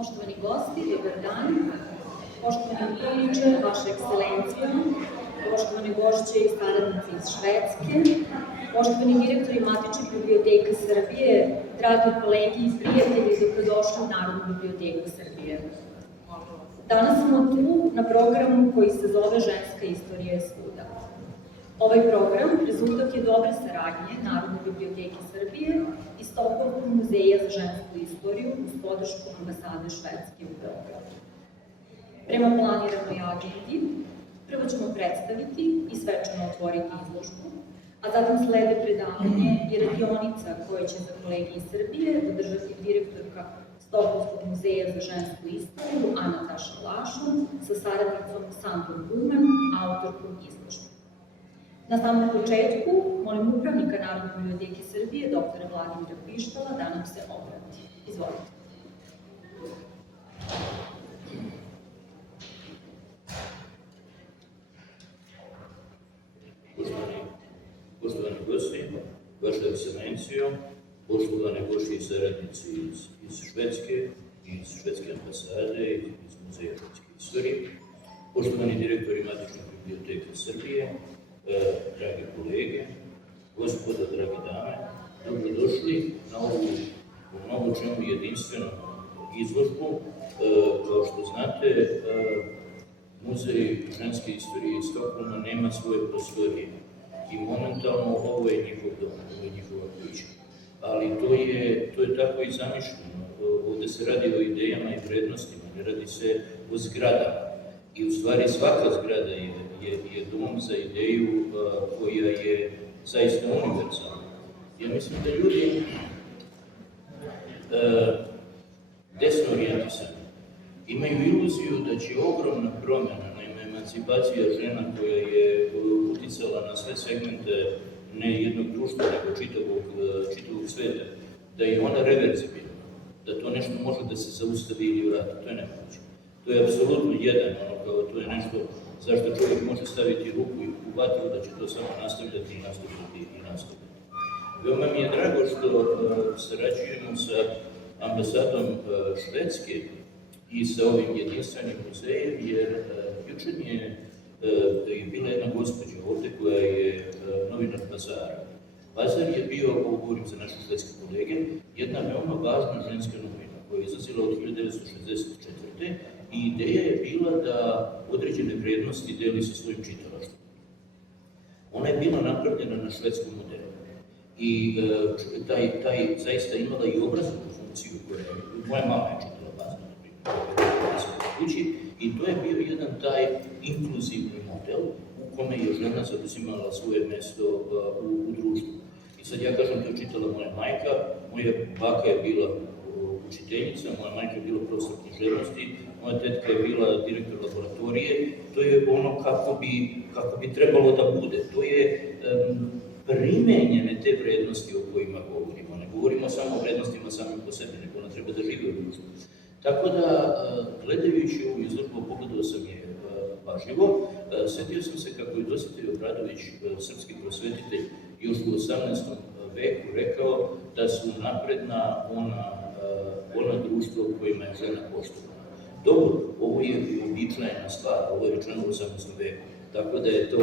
Poštovani gosti, dobar dan. Poštovani upravniče, vaša ekscelencija, poštovane gošće i saradnici iz Švedske, poštovani direktori matičnih biblioteka Srbije, dragi kolegi i prijatelji, dobrodošli u Narodnu biblioteku Srbije. Danas smo tu na programu koji se zove Ženska, istorija i svuda. Ovaj program rezultat je dobre saradnje Narodne biblioteke Srbije i Stokholmskog muzeja za žensku istoriju uz podršku Ambasade Švedske u Beogradu. Prema planiranoj agendi, prvo ćemo predstaviti i svečano otvoriti izložbu, a zatim slede predavanje i radionica koje će za kolege iz Srbije održati direktorka Stokholmskog muzeja za žensku istoriju Ana Taša Lashon sa saradnicom Sandrom Buman, autorkom izložbe. Na samom početku molim upravnika Narodne biblioteke Srbije, doktora Vladimira Pištala, da nam se obrati. Izvolite. Poštovani gosti, vaša ekscelencijo, poštovane gošće i saradnici iz Švedske, iz Švedske ambasade, iz muzeja Švedske istorije, poštovani direktori matičnih biblioteka Srbije, dragi kolege, gospoda, dragi dame, dobrodošli na ovu u mnogo čemu jedinstvenu izložbu. Kao što znate, Muzej ženske istorije iz Stokholma nema svoje prostorije i momentalno ovo je njihov dom, ovo je njihova kuća. Ali to je tako i zamišljeno. Ovde se radi o idejama i vrednostima, ne radi se o zgradama. I u stvari svaka zgrada je dom za ideju koja je zaista univerzalna. Ja mislim da ljudi desno orijentisani imaju iluziju da će ogromna promjena, naime emancipacija žena koja je uticala na sve segmente ne jednog društva, nego čitavog sveta, da je ona reverzibilna, da to nešto može da se zaustavi ili vrati, to je nemoguće. To je apsolutno to je nešto zašto čovjek može staviti ruku u vatru, da će to samo nastavljati i nastavljati. Veoma mi je drago što sarađujemo sa ambasadom Švedske i sa ovim jedinstvenim muzejem, jer juče mi je bila jedna gospođa ovde koja je novinar Pazara. Pazar je bio, ovo govorim za naše švedske kolege, jedna veoma važna ženska novina koja je izlazila od 1964. I ideja je bila da određene vrednosti deli sa svojim čitalaštvom. Ona je bila napravljena na švedskom modelu i taj zaista imala i obrazovnu funkciju koja moja mama je čitala Pazar, kući, i to je bio jedan taj inkluzivni model u kome je žena zauzimala svoje mesto u društvu. I sad ja kažem, to je čitala moja majka, moja baka je bila učiteljica, moja majka je bila profesor književnosti, moja tetka je bila direktor laboratorije. To je ono kako bi trebalo da bude. To je primenjene te vrednosti o kojima govorimo. Ne govorimo samo o vrednostima samim po sebi, nego ona treba da žive u društvu. Tako da, gledajući ovu izložbu, pogledao sam je pažljivo, setio sam se kako je Dositej Obradović, srpski prosvetitelj, još u 18. veku rekao da su napredna ona društva u kojima je žena poštovana. Dobro, ovo je uobičajena stvar, ovo je rečeno u 18. veku, tako da je to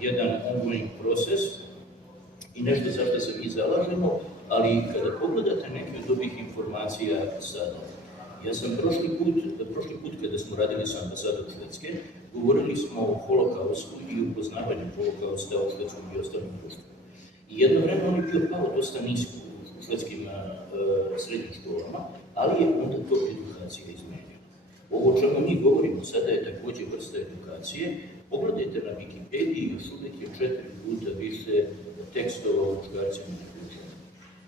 jedan ongoing proces i nešto za što se mi zalažemo, ali kada pogledate neke od ovih informacija sada, ja sam prošli put kada smo radili sa ambasadom Švedske, govorili smo o holokaustu i upoznavanju holokausta u švedskom i ostalim društvu. I jedno vreme on je bio pao dosta nisko u švedskim srednjim školama, ali je onda to edukacija izmenjena. Ovo o čemu mi govorimo sada je takođe vrsta edukacije. Pogledajte na Wikipediji, još uvek je 4 puta više tekstova o muškarcima nego o ženama.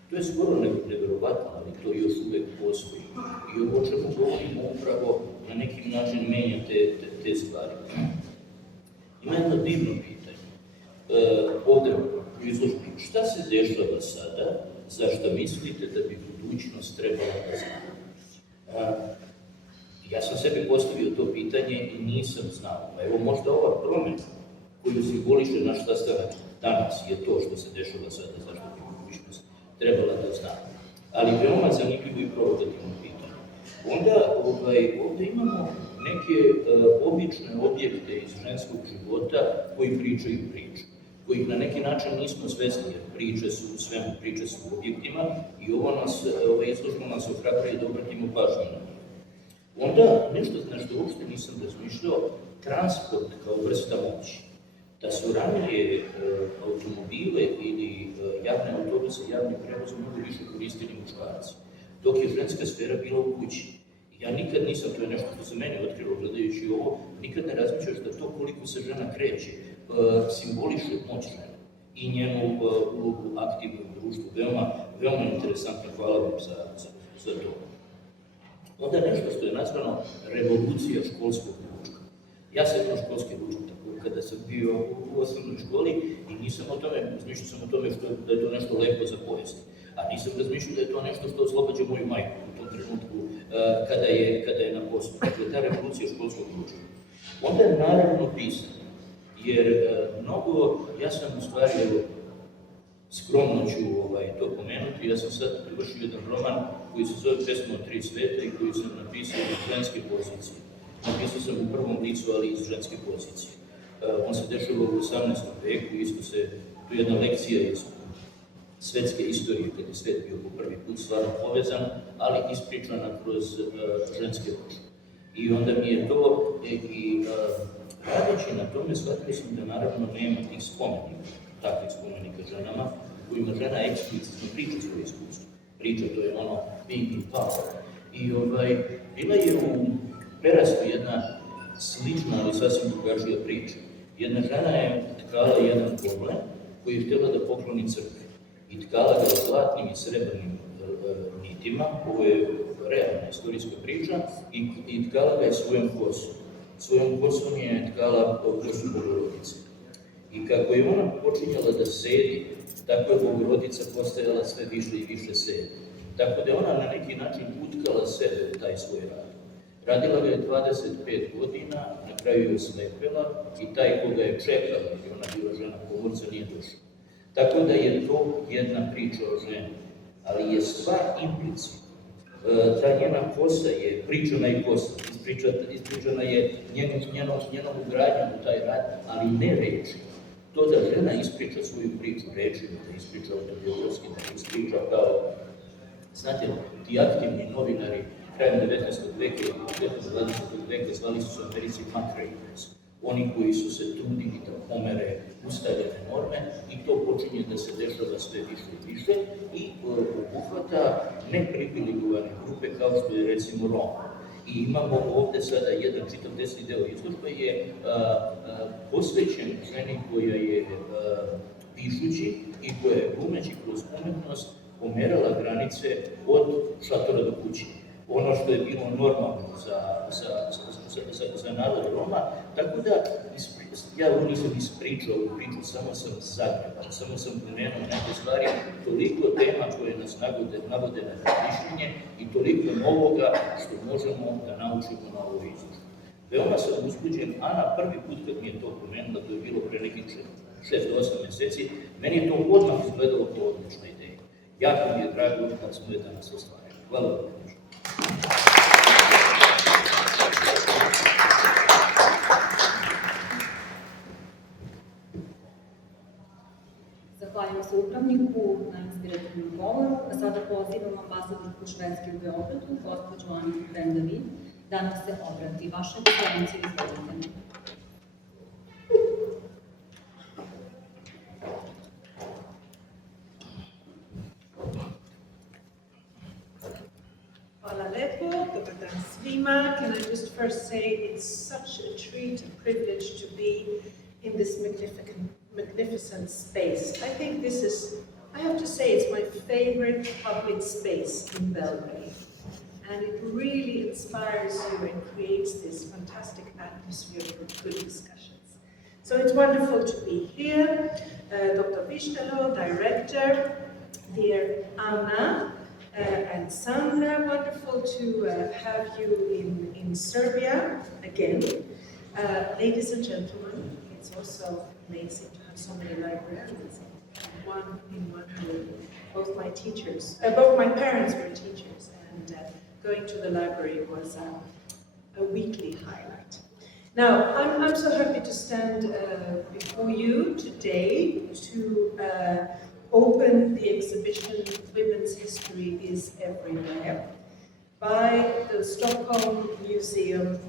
To je skoro neverovatno, ali to još uvek postoji. I ovo o čemu govorimo upravo na neki način menja te stvari. Ima jedno divno pitanje. Ovde u izložbi, šta se dešava sada, za šta mislite da bi budućnost trebala da zna? Ja sam sebi postavio to pitanje i nisam znao. Evo možda ova promena koju simboliše naš sastanak danas je to što se dešava sada, zašto bi budućnost trebala da zna. Ali veoma zanimljivo i provokativno pitanje. Onda ovdje imamo neke obične objekte iz ženskog života koji pričaju priče, kojih na neki način nismo svesni, jer priče su u svemu, priče su u objektima i ova izložba nas ohrabruje da obratimo pažnju na njih. Onda nešto na što uopšte nisam razmišljao, transport kao vrsta moći. Da su ranije automobile ili javne autobuse, javni prevoz mnogo više koristili muškarci, dok je ženska sfera bila u kući. Ja nikad nisam, to je nešto što se meni otkrilo gledajući ovo, nikad ne razmišljaš da to koliko se žena kreće simboliše moć žene i njenu ulogu aktivnu u društvu. Veoma interesantno, hvala vam za to. Onda nešto što je nazvano revolucija školskog ručka. Ja sam imao školski ručak tako kada sam bio u osnovnoj školi i nisam o tome, razmišljao sam o tome da je to nešto lepo za pojesti. A nisam razmišljao da je to nešto što oslobađa moju majku u tom trenutku kada je na poslu. Dakle, ta revolucija školskog ručka. Onda je naravno pisanje, jer ja sam u stvari, skromno ću to pomenuti, ja sam sad privršio jedan roman koji se zove Pesma o 3 sveta i koji sam napisao iz ženske pozicije. Napisao sam u prvom licu, ali iz ženske pozicije. On se dešava u 18. veku, to je jedna lekcija iz svetske istorije, kada je svet bio po prvi put stvarno povezan, ali ispričana kroz ženske oči. I onda mi je to, i radeći na tome, shvatili sam da naravno nema tih spomenika, takvih spomenika ženama, kojima žena eksplicitno priča svoje iskustvo. Priča, to je ono being in power. I bila je u Perastu jedna slična, ali sasvim drugačija priča. Jedna žena je tkala jedan problem koji je htjela da pokloni crkvi. I tkala ga zlatnim i srebrnim nitima, ovo je realna istorijska priča, i tkala ga je svojom kosom. Svojom kosom je tkala kosu Bogorodice. I kako je ona počinjala da sedi, tako je Bogorodica postajala sve više i više sedi. Tako da je ona na neki način utkala sebe u taj svoj rad. Radila ga je 25 godina, na kraju je oslepela i taj koga je čekala, jer ona bila žena pomorca, nije došao. Tako da je to jedna priča o ženi, ali je stvar implicitna. Ta njena kosa je pričana i kosa, ispričana je njenom ugradnjom u taj rad, ali ne reči. To da žena ispriča svoju priču rečima, da ispriča autobiografski, da ispriča kao... Znate, ti aktivni novinari krajem 19. veka i početkom 20. veka zvali su se u Americi muckrakers. Oni koji su se trudili da pomere ustaljene norme i to počinje da se dešava sve više i više i obuhvata neprivilegovane grupe kao što je recimo Roma. I imamo ovde sada jedan čitav desni deo izložbe je posvećen ženi koja je pišući i koja je glumeći kroz umetnost pomerala granice od šatora do kuće. Ono što je bilo normalno za narod Roma, tako da ja nisam ispričao ovu priču, samo sam zagreban, samo sam pomenuo neke stvari, toliko tema koje nas navode na razmišljenje i toliko novoga što možemo da naučimo na ovoj izložbi. Veoma sam uzbuđen, Ana prvi put kad mi je to pomenula, to je bilo pre nekih 6 do 8 meseci, meni je to odmah izgledalo kao odlična ideja. Jako mi je drago kad smo je danas ostvarili. Hvala vam. Zahvaljujem se upravniku na inspirativnom govoru, a sada pozivam ambasadorku Švedske u Beogradu, gospođu Aniku Ben David, da nam se obrati. Vaša ekscelencija, izvolite. Hvala lepo, dobar dan svima. Can I just first say it's such a treat and privilege to be in this magnificent space. I think this is, I have to say, it's my favorite public space in Belgrade. And it really inspires you and creates this fantastic atmosphere for good discussions. So it's wonderful to be here. Dr. Pistala, director, dear Ana, and Sandra, wonderful to have you in Serbia again. Ladies and gentlemen, it's also amazing to have so many librarians in one room. Both my parents were teachers, and going to the library was a weekly highlight. Now, I'm so happy to stand before you today to open the exhibition Women's History is Everywhere by the Stockholm Museum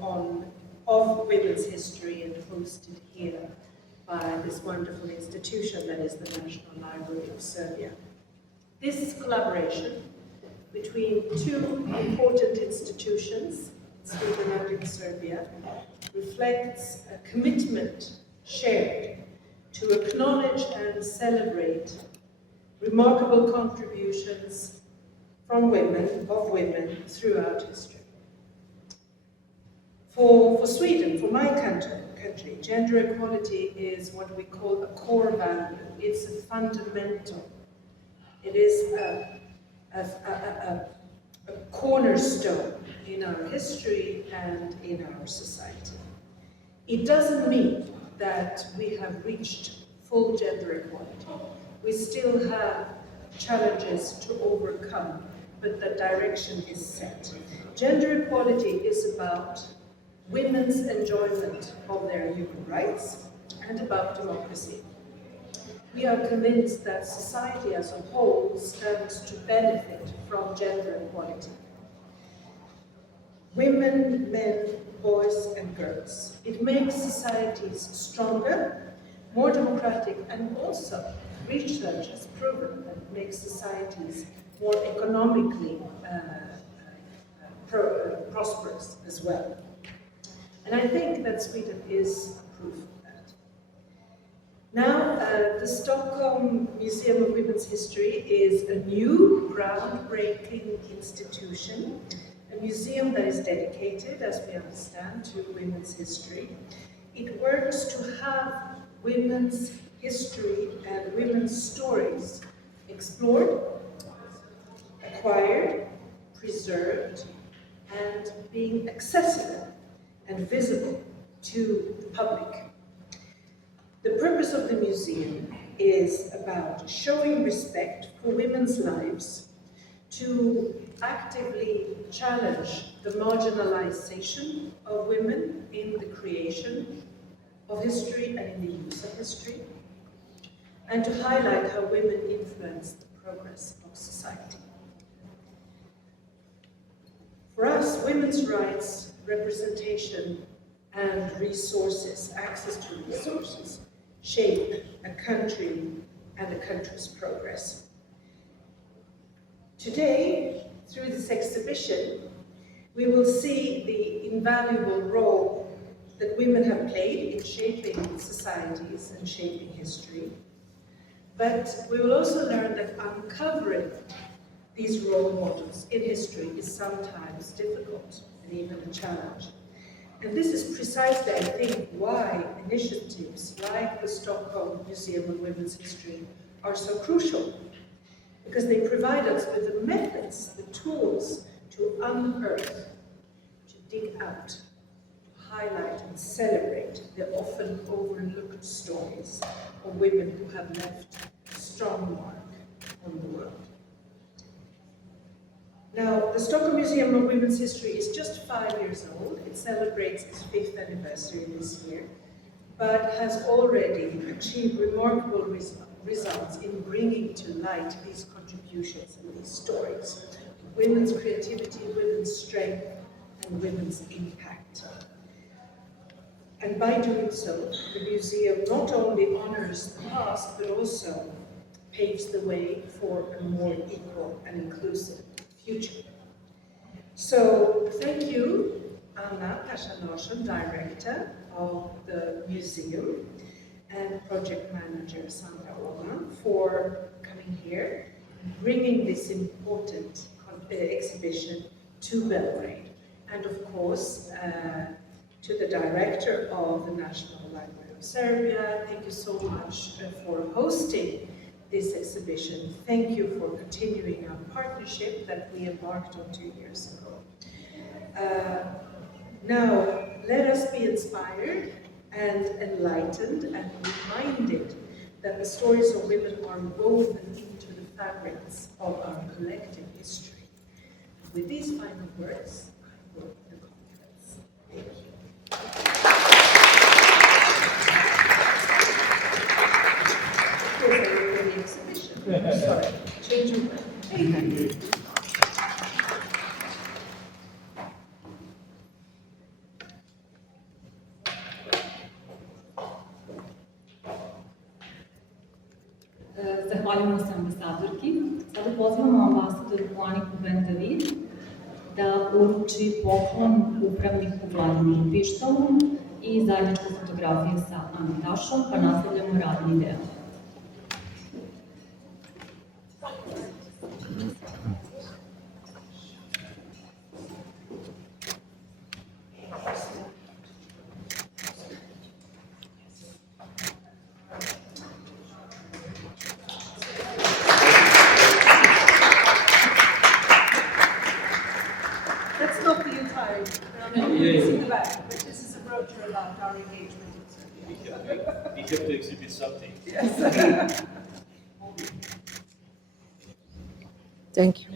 of Women's History and hosted here by this wonderful institution that is the National Library of Serbia. This collaboration between two important institutions, Sweden and in Serbia, reflects a commitment shared to acknowledge and celebrate remarkable contributions from women, throughout history. For Sweden, for my country, gender equality is what we call a core value. It's a fundamental. It is a cornerstone in our history and in our society. It doesn't mean that we have reached full gender equality. We still have challenges to overcome, but the direction is set. Gender equality is about women's enjoyment of their human rights and about democracy. We are convinced that society as a whole stands to benefit from gender equality. Women, men, boys and girls. It makes societies stronger, more democratic, and also research has proven that it makes societies more economically prosperous as well. And I think that Sweden is proof of that. Now, the Stockholm Museum of Women's History is a new, groundbreaking institution, a museum that is dedicated, as we understand, to women's history. It works to have women's history and women's stories explored, acquired, preserved, and being accessible and visible to the public. The purpose of the museum is about showing respect for women's lives, to actively challenge the marginalization of women in the creation of history and in the use of history, and to highlight how women influence the progress of society. For us, women's rights, representation, and resources, access to resources, shape a country and a country's progress. Today, through this exhibition, we will see the invaluable role that women have played in shaping societies and shaping history. But we will also learn that uncovering these role models in history is sometimes difficult and even a challenge. And this is precisely, I think, why initiatives like the Stockholm Museum of Women's History are so crucial, because they provide us with the methods, the tools to unearth, to dig out, to highlight and celebrate the often overlooked stories of women who have left a strong mark on the world. Now, the Stockholm Museum of Women's History is just 5 years old. It celebrates its 5th anniversary this year, but has already achieved remarkable results in bringing to light these contributions and these stories. Women's creativity, women's strength, and women's impact. And by doing so, the museum not only honors the past, but also paves the way for a more equal and inclusive future. So, thank you, Ana Taša Lashon, Director of the museum, and Project Manager Sandra Oman for coming here and bringing this important exhibition to Belgrade. And of course, to the Director of the National Library of Serbia, thank you so much for hosting this exhibition. Thank you for continuing our partnership that we embarked on 2 years ago. Now, let us be inspired and enlightened and reminded that the stories of women are woven into the fabrics of our collective history. With these final words, I will the conference. Thank you. The exhibition. Sorry, change of mind. Zahvaljujemo se ambasadorki. Sada pozivamo ambasadorku Aniku Ben David da uruči poklon upravniku Vladimiru Pištalu i zajedničku fotografiju sa Anom Tašom, pa nastavljamo radni deo. That's not the entire, it's in the back, but this is a brochure about our engagement in Serbia. We have to exhibit something. Yes. Thank you.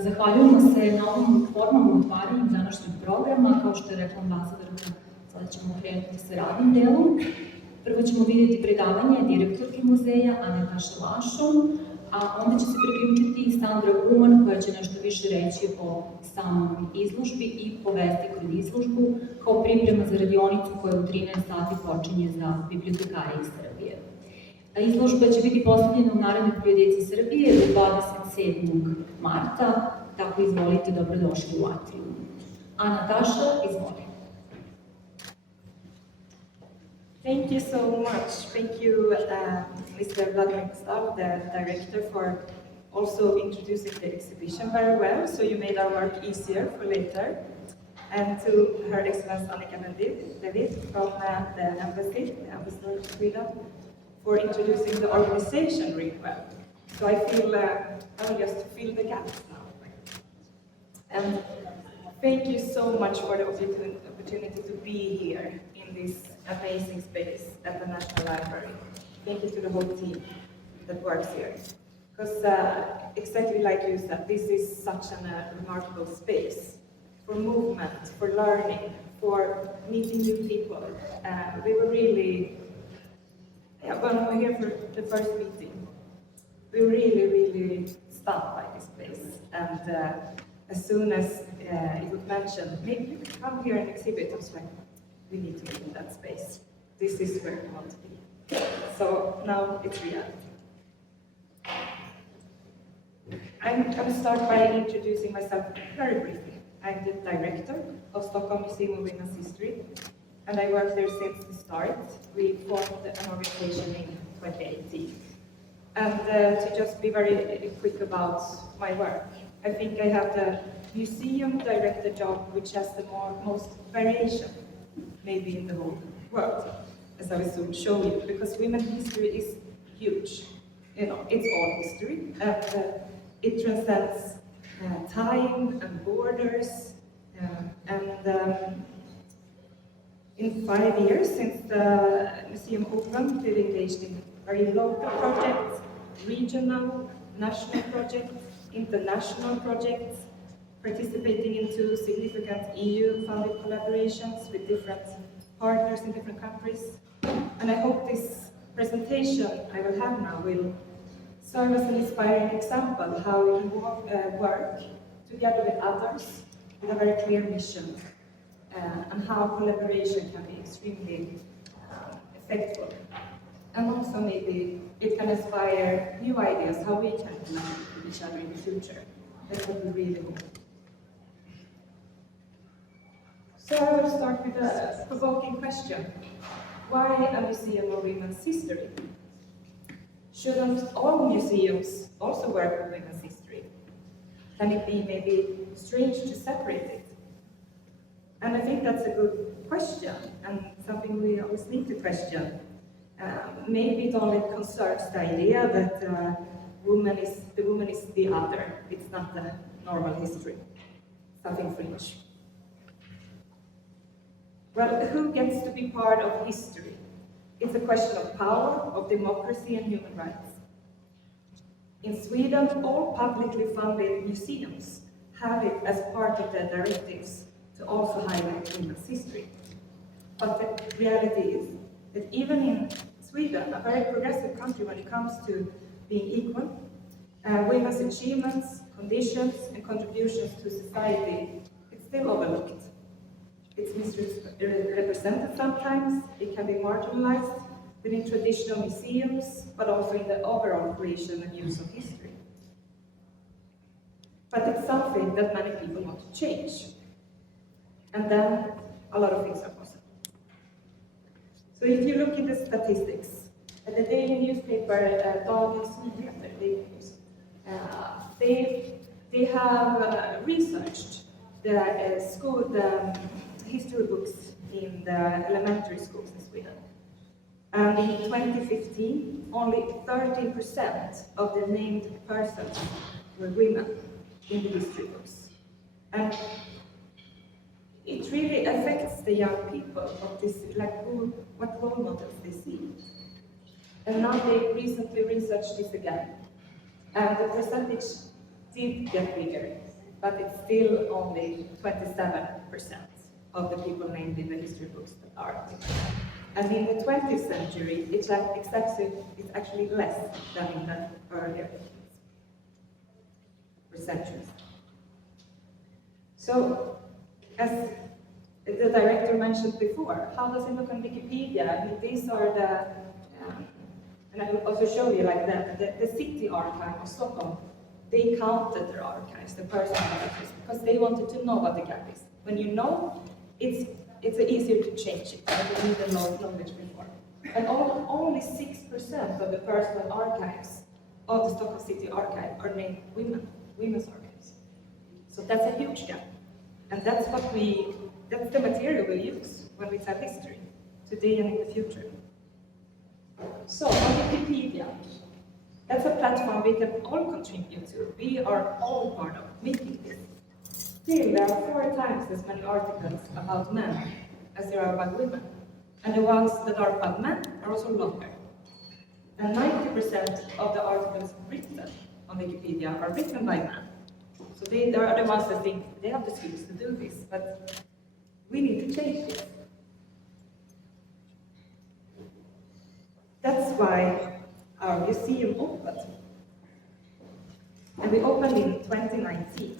Zahvaljujemo se na ovom formalnom otvaranju današnjeg programa. Kao što je rekla ambasadorka, sada ćemo krenuti sa radnim delom. Prvo ćemo vidjeti predavanje direktorke muzeja Ane Taše Lashon, a onda će se priključiti i Sandra Uman koja će nešto više reći o samom izložbi i povesti kroz izložbu kao priprema za radionicu koja u 13 sati počinje za bibliotekare iz Srbije. Izložba će biti postavljena u Narodnoj biblioteci Srbije do 27. marta, tako izvolite, dobrodošli u atrium. Ana Taša, izvolite. Thank you so much. Thank you, Mr. Vladimir Pistala, the director, for also introducing the exhibition very well, so you made our work easier for later. And to Her Excellency Anika Ben David from the embassy, the Ambassaде Švedske, for introducing the organization really well. So I feel I will just fill the gaps now. And thank you so much for the opportunity to be here in this amazing space at the National Library. Thank you to the whole team that works here. Because exactly like you said, this is such a remarkable space for movement, for learning, for meeting new people. We were really, when we were here for the first meeting, we were really stunned by this place. And as soon as it was mentioned, maybe you could come here and exhibit, I was like, we need to be in that space. This is where we want to be. So now it's reality. I'm going to start by introducing myself very briefly. I'm the director of Stockholm Museum of Women's History, and I worked there since the start. We formed an organization in 2018. And to just be very quick about my work, I think I have the museum director job which has the most variation maybe in the whole world, as I will soon show you, because women's history is huge. You know, it's all history, and it transcends time and borders. In 5 years since the museum opened, we've engaged in very local projects, regional, national projects, international projects, participating into significant EU-funded collaborations with different partners in different countries. And I hope this presentation I will have now will serve as an inspiring example how we can work together with others with a very clear mission, and how collaboration can be extremely effective. And also maybe it can inspire new ideas how we can connect with each other in the future. That's what we really hope. So I will start with a provoking question. Why a museum of women's history? Shouldn't all museums also work with women's history? Can it be maybe strange to separate it? And I think that's a good question, and something we always need to question. Maybe it only concerns the idea that the woman is the other. It's not the normal history, something fringe. Well, who gets to be part of history? It's a question of power, of democracy and human rights. In Sweden, all publicly funded museums have it as part of their directives to also highlight women's history. But the reality is that even in Sweden, a very progressive country when it comes to being equal, women's achievements, conditions, and contributions to society, it's still overlooked. It's misrepresented sometimes, it can be marginalized within traditional museums, but also in the overall creation and use of history. But it's something that many people want to change. And then a lot of things are possible. So if you look at the statistics, at the daily newspaper, Dagens Nyheter, daily news, they have researched the history books in the elementary schools in Sweden. And in 2015, only 13% of the named persons were women in the history books. And it really affects the young people of this, like what role models they see. And now they recently researched this again. And the percentage did get bigger, but it's still only 27% of the people named in the history books that are women. And in the 20th century, it's actually less than in the earlier centuries. So, as the director mentioned before, how does it look on Wikipedia? I mean, these are the, and I will also show you like the city archive of Stockholm. They counted their archives, the personal archives, because they wanted to know what the gap is. When you know, it's easier to change it. You need the knowledge before. And only 6% of the personal archives of the Stockholm City Archive are named women's archives. So that's a huge gap. And that's the material we use when we tell history, today and in the future. So, on Wikipedia, that's a platform we can all contribute to. We are all part of making this. Still, there are 4 times as many articles about men as there are about women. And the ones that are about men are also longer. And 90% of the articles written on Wikipedia are written by men. So they are the ones that think they have the skills to do this, but we need to change this. That's why our museum opened. And we opened in 2019.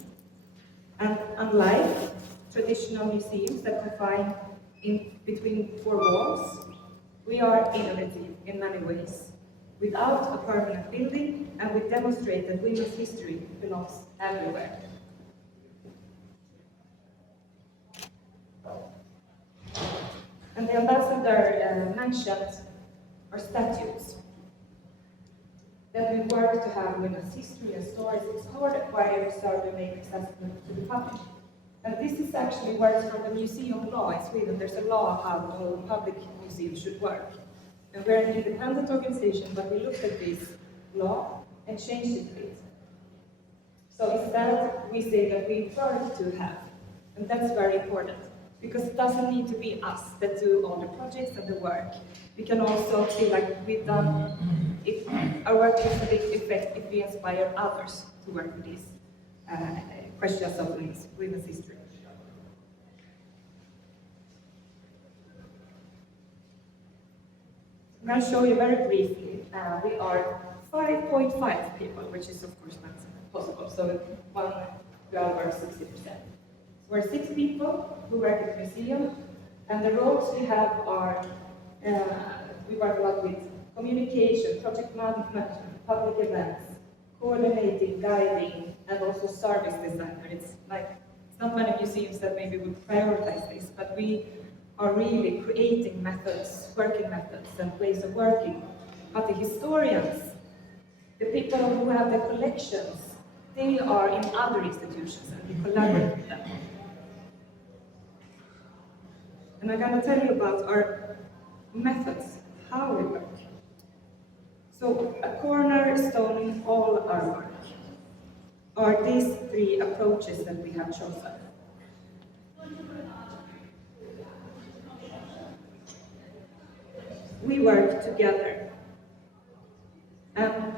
And unlike traditional museums that confine in between 4 walls, we are innovative in many ways. Without a permanent building, and we demonstrate that women's history belongs everywhere. And the ambassador mentioned our statutes. That we work to have women's history and stories explored, acquired, preserved, and made accessible to the public. And this is actually works from the museum law in Sweden. There's a law how all public museums should work. And we're an independent organization, but we looked at this law and changed it a bit. So instead, we say that we work to have, and that's very important, because it doesn't need to be us that do all the projects and the work. We can also feel like we've done, if our work has a big effect if we inspire others to work with these questions of women's history. I'm going to show you very briefly. We are 5.5 people, which is of course not possible. So we are 60%. We're 6 people who work at the museum, and the roles we have are, we work a lot with communication, project management, public events, coordinating, guiding, and also service designer. It's not many museums that maybe would prioritize this, but we are really creating methods, working methods, and ways of working. But the historians, the people who have the collections, they are in other institutions, and we collaborate with them. And I'm going to tell you about our methods, how we work. So a cornerstone in all our work are these 3 approaches that we have chosen. we work together. And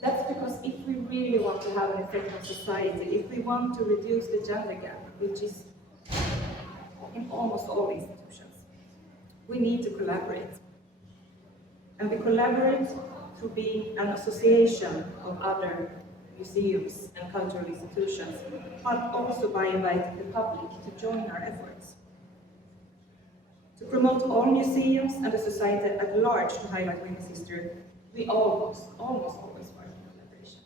that's because if we really want to have an effect on society, if we want to reduce the gender gap, which is in almost all institutions, we need to collaborate. And we collaborate through being an association of other museums and cultural institutions, but also by inviting the public to join our efforts. To promote all museums and the society at large to highlight women's history, we almost always work in collaboration.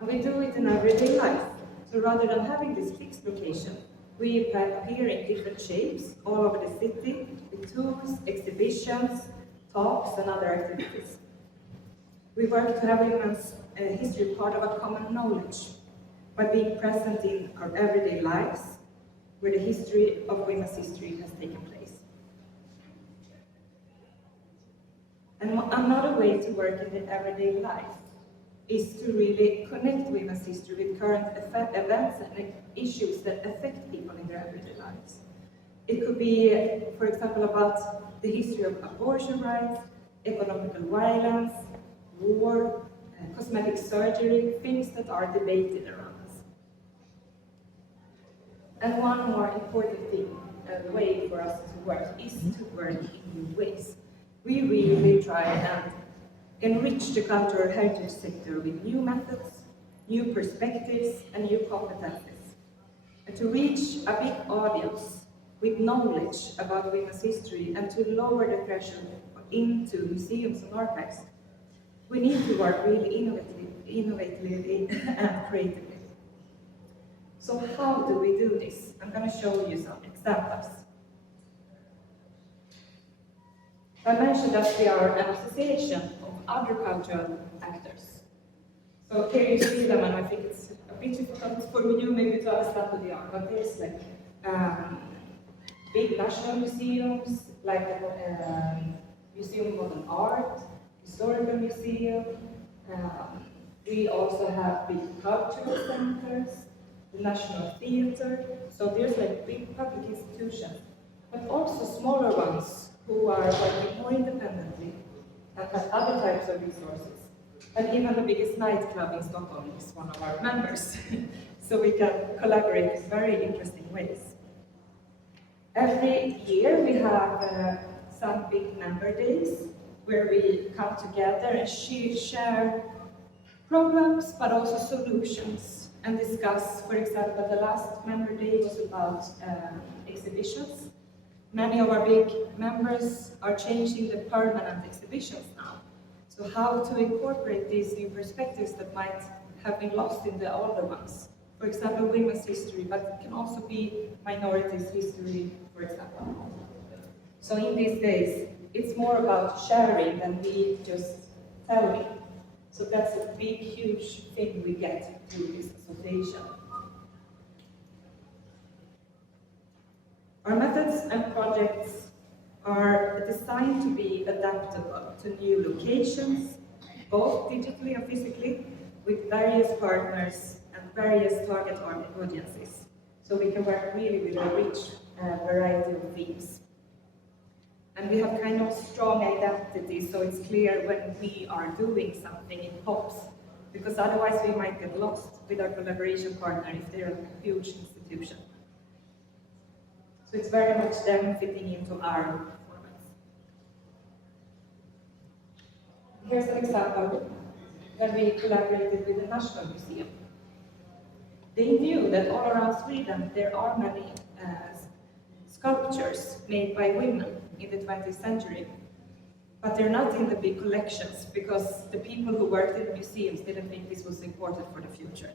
And we do it in everyday life. So rather than having this fixed location, we appear in different shapes all over the city with tours, exhibitions, talks, and other activities. We work to have women's history part of a common knowledge by being present in our everyday lives, where the history of women's history has taken place. And another way to work in the everyday life is to really connect women's history with current events and issues that affect people in their everyday lives. It could be, for example, about the history of abortion rights, economical violence, war, cosmetic surgery, things that are debated around us. And one more important thing, way for us to work is to work in new ways. We really try and enrich the cultural heritage sector with new methods, new perspectives, and new competencies. And to reach a big audience with knowledge about women's history and to lower the threshold into museums and archives, we need to work really innovatively and creatively. So how do we do this? I'm going to show you some examples. I mentioned that we are an association of other cultural actors. So here you see them, and I think it's a bit difficult for you maybe to understand who they are, but there's like big national museums, like Museum of Modern Art, Historical Museum. We also have big cultural centers, the National Theatre. So there's like big public institutions, but also smaller ones who are working more independently and have other types of resources. And even the biggest nightclub in Stockholm is one of our members. So we can collaborate in very interesting ways. Every year we have some big member days where we come together and share problems, but also solutions, and discuss. For example, the last member day was about exhibitions. Many of our big members are changing the permanent exhibitions now. So how to incorporate these new perspectives that might have been lost in the older ones. For example, women's history, but it can also be minorities' history, for example. So in these days, it's more about sharing than we just telling. So that's a big, huge thing we get through this association. Our methods and projects are designed to be adaptable to new locations, both digitally and physically, with various partners and various target audiences. So we can work really with a rich variety of themes. And we have kind of strong identity, so it's clear when we are doing something, it pops. Because otherwise we might get lost with our collaboration partner if they're a huge institution. So it's very much them fitting into our performance. Here's an example when we collaborated with the National Museum. They knew that all around Sweden there are many sculptures made by women in the 20th century, but they're not in the big collections because the people who worked in the museums didn't think this was important for the future.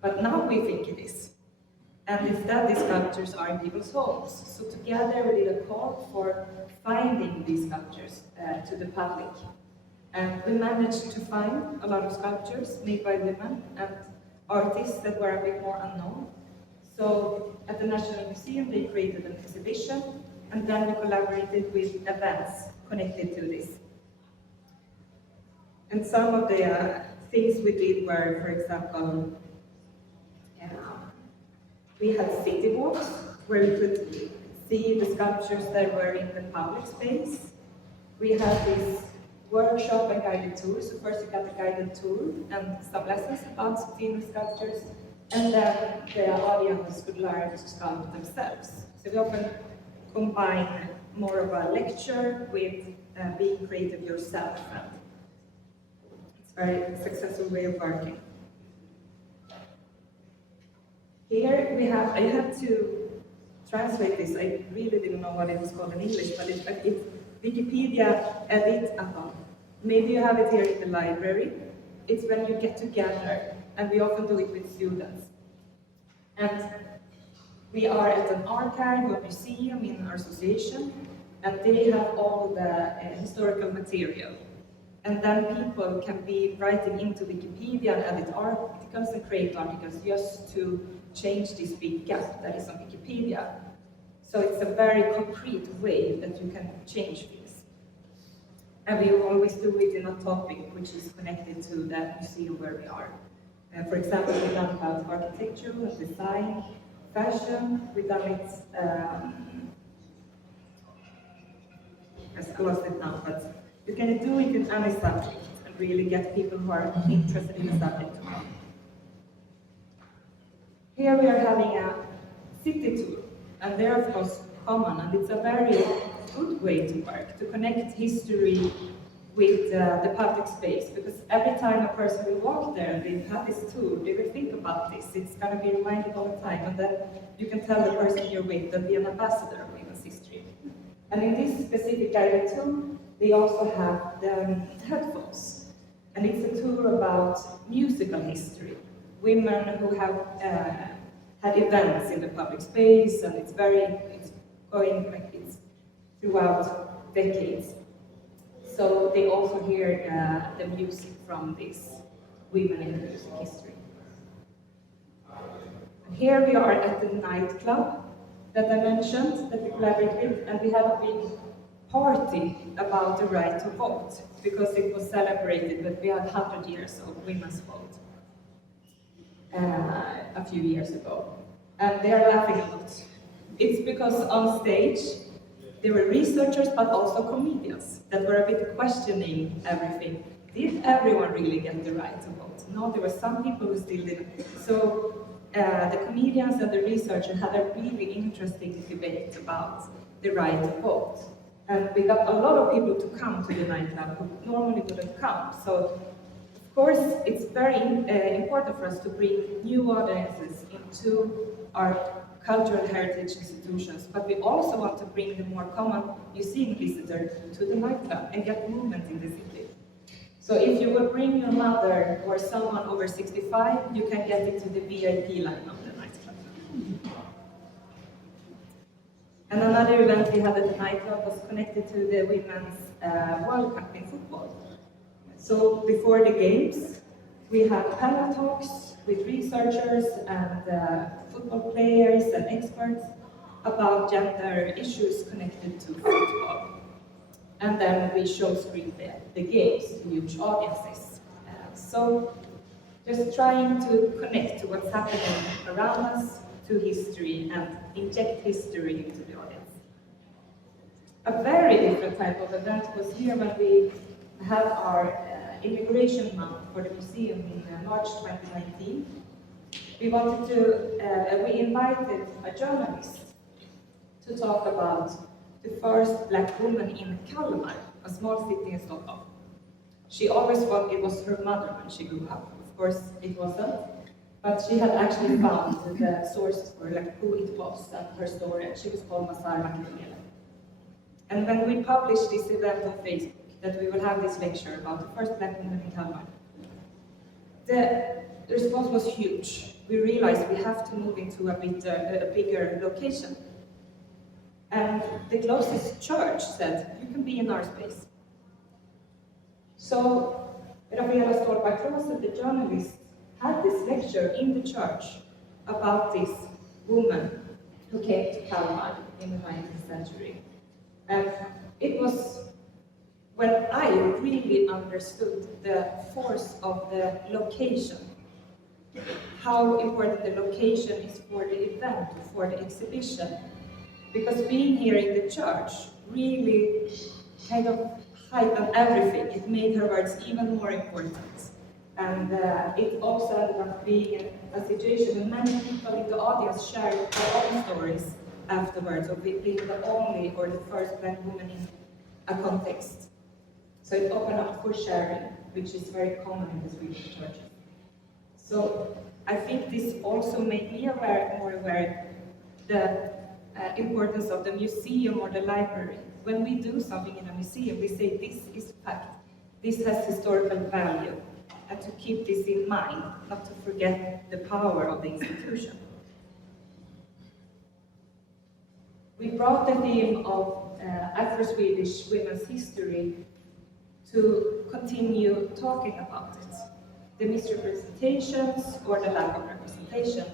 But now we think it is. And instead these sculptures are in people's homes. So together we did a call for finding these sculptures to the public. And we managed to find a lot of sculptures made by women and artists that were a bit more unknown. So at the National Museum they created an exhibition, and then we collaborated with events connected to this. And some of the things we did were, for example, we had city walks where we could see the sculptures that were in the public space. We had this workshop and guided tour. So first you got the guided tour and some lessons about female sculptures, and then the audience could learn to sculpt themselves. So we often combine more of a lecture with being creative yourself. And it's a very successful way of working. Here we have, I had to translate this, I really didn't know what it was called in English, but it's Wikipedia edit-a-thon. Maybe you have it here in the library. It's when you get together, and we often do it with students. And we are at an archive or museum in our association, and they have all the historical material. And then people can be writing into Wikipedia and edit articles and create articles just to change this big gap that is on Wikipedia. So it's a very concrete way that you can change things. And we always do it in a topic which is connected to the museum where we are. For example, we've done about architecture, design, fashion. We've done it, I lost it now, but you can do it in any subject and really get people who are interested in the subject to come. Here we are having a city tour, and they're of course common, and it's a very good way to work, to connect history with the public space, because every time a person will walk there and they have this tour, they will think about this. It's going to be reminded all the time, and then you can tell the person you're with that be an ambassador of women's history. And in this specific guided tour, they also have the headphones, and it's a tour about musical history. Women who have had events in the public space, and it's going like it's throughout decades. So they also hear the music from these women in the music history. And here we are at the nightclub that I mentioned, that we collaborate with, and we have a big party about the right to vote, because it was celebrated that we had 100 years of women's vote a few years ago. And they are laughing a lot. It's because on stage, there were researchers, but also comedians that were a bit questioning everything. Did everyone really get the right to vote? No, there were some people who still didn't. So the comedians and the researchers had a really interesting debate about the right to vote. And we got a lot of people to come to the nightclub who normally wouldn't come. So, of course, it's very important for us to bring new audiences into our cultural heritage institutions, but we also want to bring the more common museum visitor to the nightclub and get movement in the city. So if you will bring your mother or someone over 65, you can get into the VIP line of the nightclub. And another event we had at the nightclub was connected to the Women's World Cup in football. So before the games, we had panel talks with researchers and football players and experts about gender issues connected to football. And then we show screen the games to huge audiences. So just trying to connect to what's happening around us, to history, and inject history into the audience. A very different type of event was here when we had our Immigration Month for the museum in March 2019. We wanted to, we invited a journalist to talk about the first black woman in Kalmar, a small city in Stockholm. She always thought it was her mother when she grew up. Of course, it wasn't. But she had actually found the sources for like who it was and her story. She was called Masar Makdumele. And when we published this event on Facebook, that we will have this lecture about the first black woman in Kalmar, the response was huge. We realized we have to move into a bigger location. And the closest church said, you can be in our space. So, Rafaela Stolpa-Klose, the journalist, had this lecture in the church about this woman who came to Kalmar in the 19th century. And it was when I really understood the force of the location, how important the location is for the event, for the exhibition. because being here in the church really kind of heightened everything. It made her words even more important. And it also ended up being a situation where many people in the audience shared their own stories afterwards of being the only or the first Black woman in a context. So it opened up for sharing, which is very common in the Swedish church. So I think this also made me more aware the importance of the museum or the library. When we do something in a museum, we say this is fact, this has historical value, and to keep this in mind, not to forget the power of the institution. We brought the theme of Afro-Swedish women's history to continue talking about it. The misrepresentations or the lack of representation.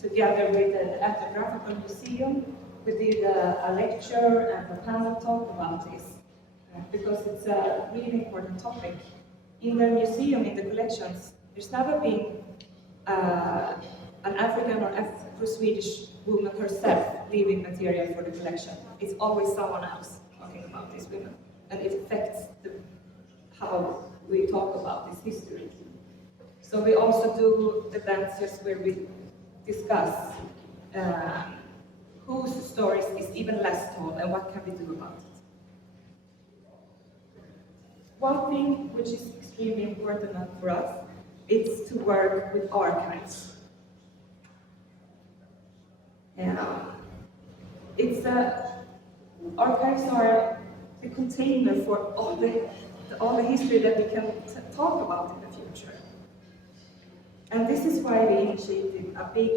Together with the Ethnographical Museum, we did a lecture and a panel talk about this, because it's a really important topic. In the museum, in the collections, there's never been an African or Afro-Swedish woman herself leaving material for the collection. It's always someone else talking about these women, and it affects how we talk about this history. So we also do events where we discuss whose stories is even less told and what can we do about it. One thing which is extremely important for us is to work with archives. Archives are the container for all the history that we can talk about in the future. And this is why we initiated a big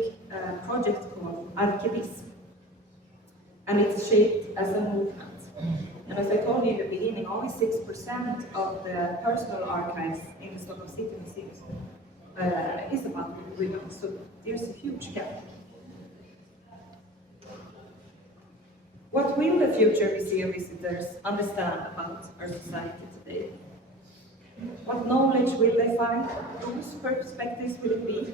project called Arkivism. And it's shaped as a movement. And as I told you in the beginning, only 6% of the personal archives in the Stockholm City Museum is about women, so there's a huge gap. What will the future museum visitors understand about our society today? What knowledge will they find? Whose perspectives will it be?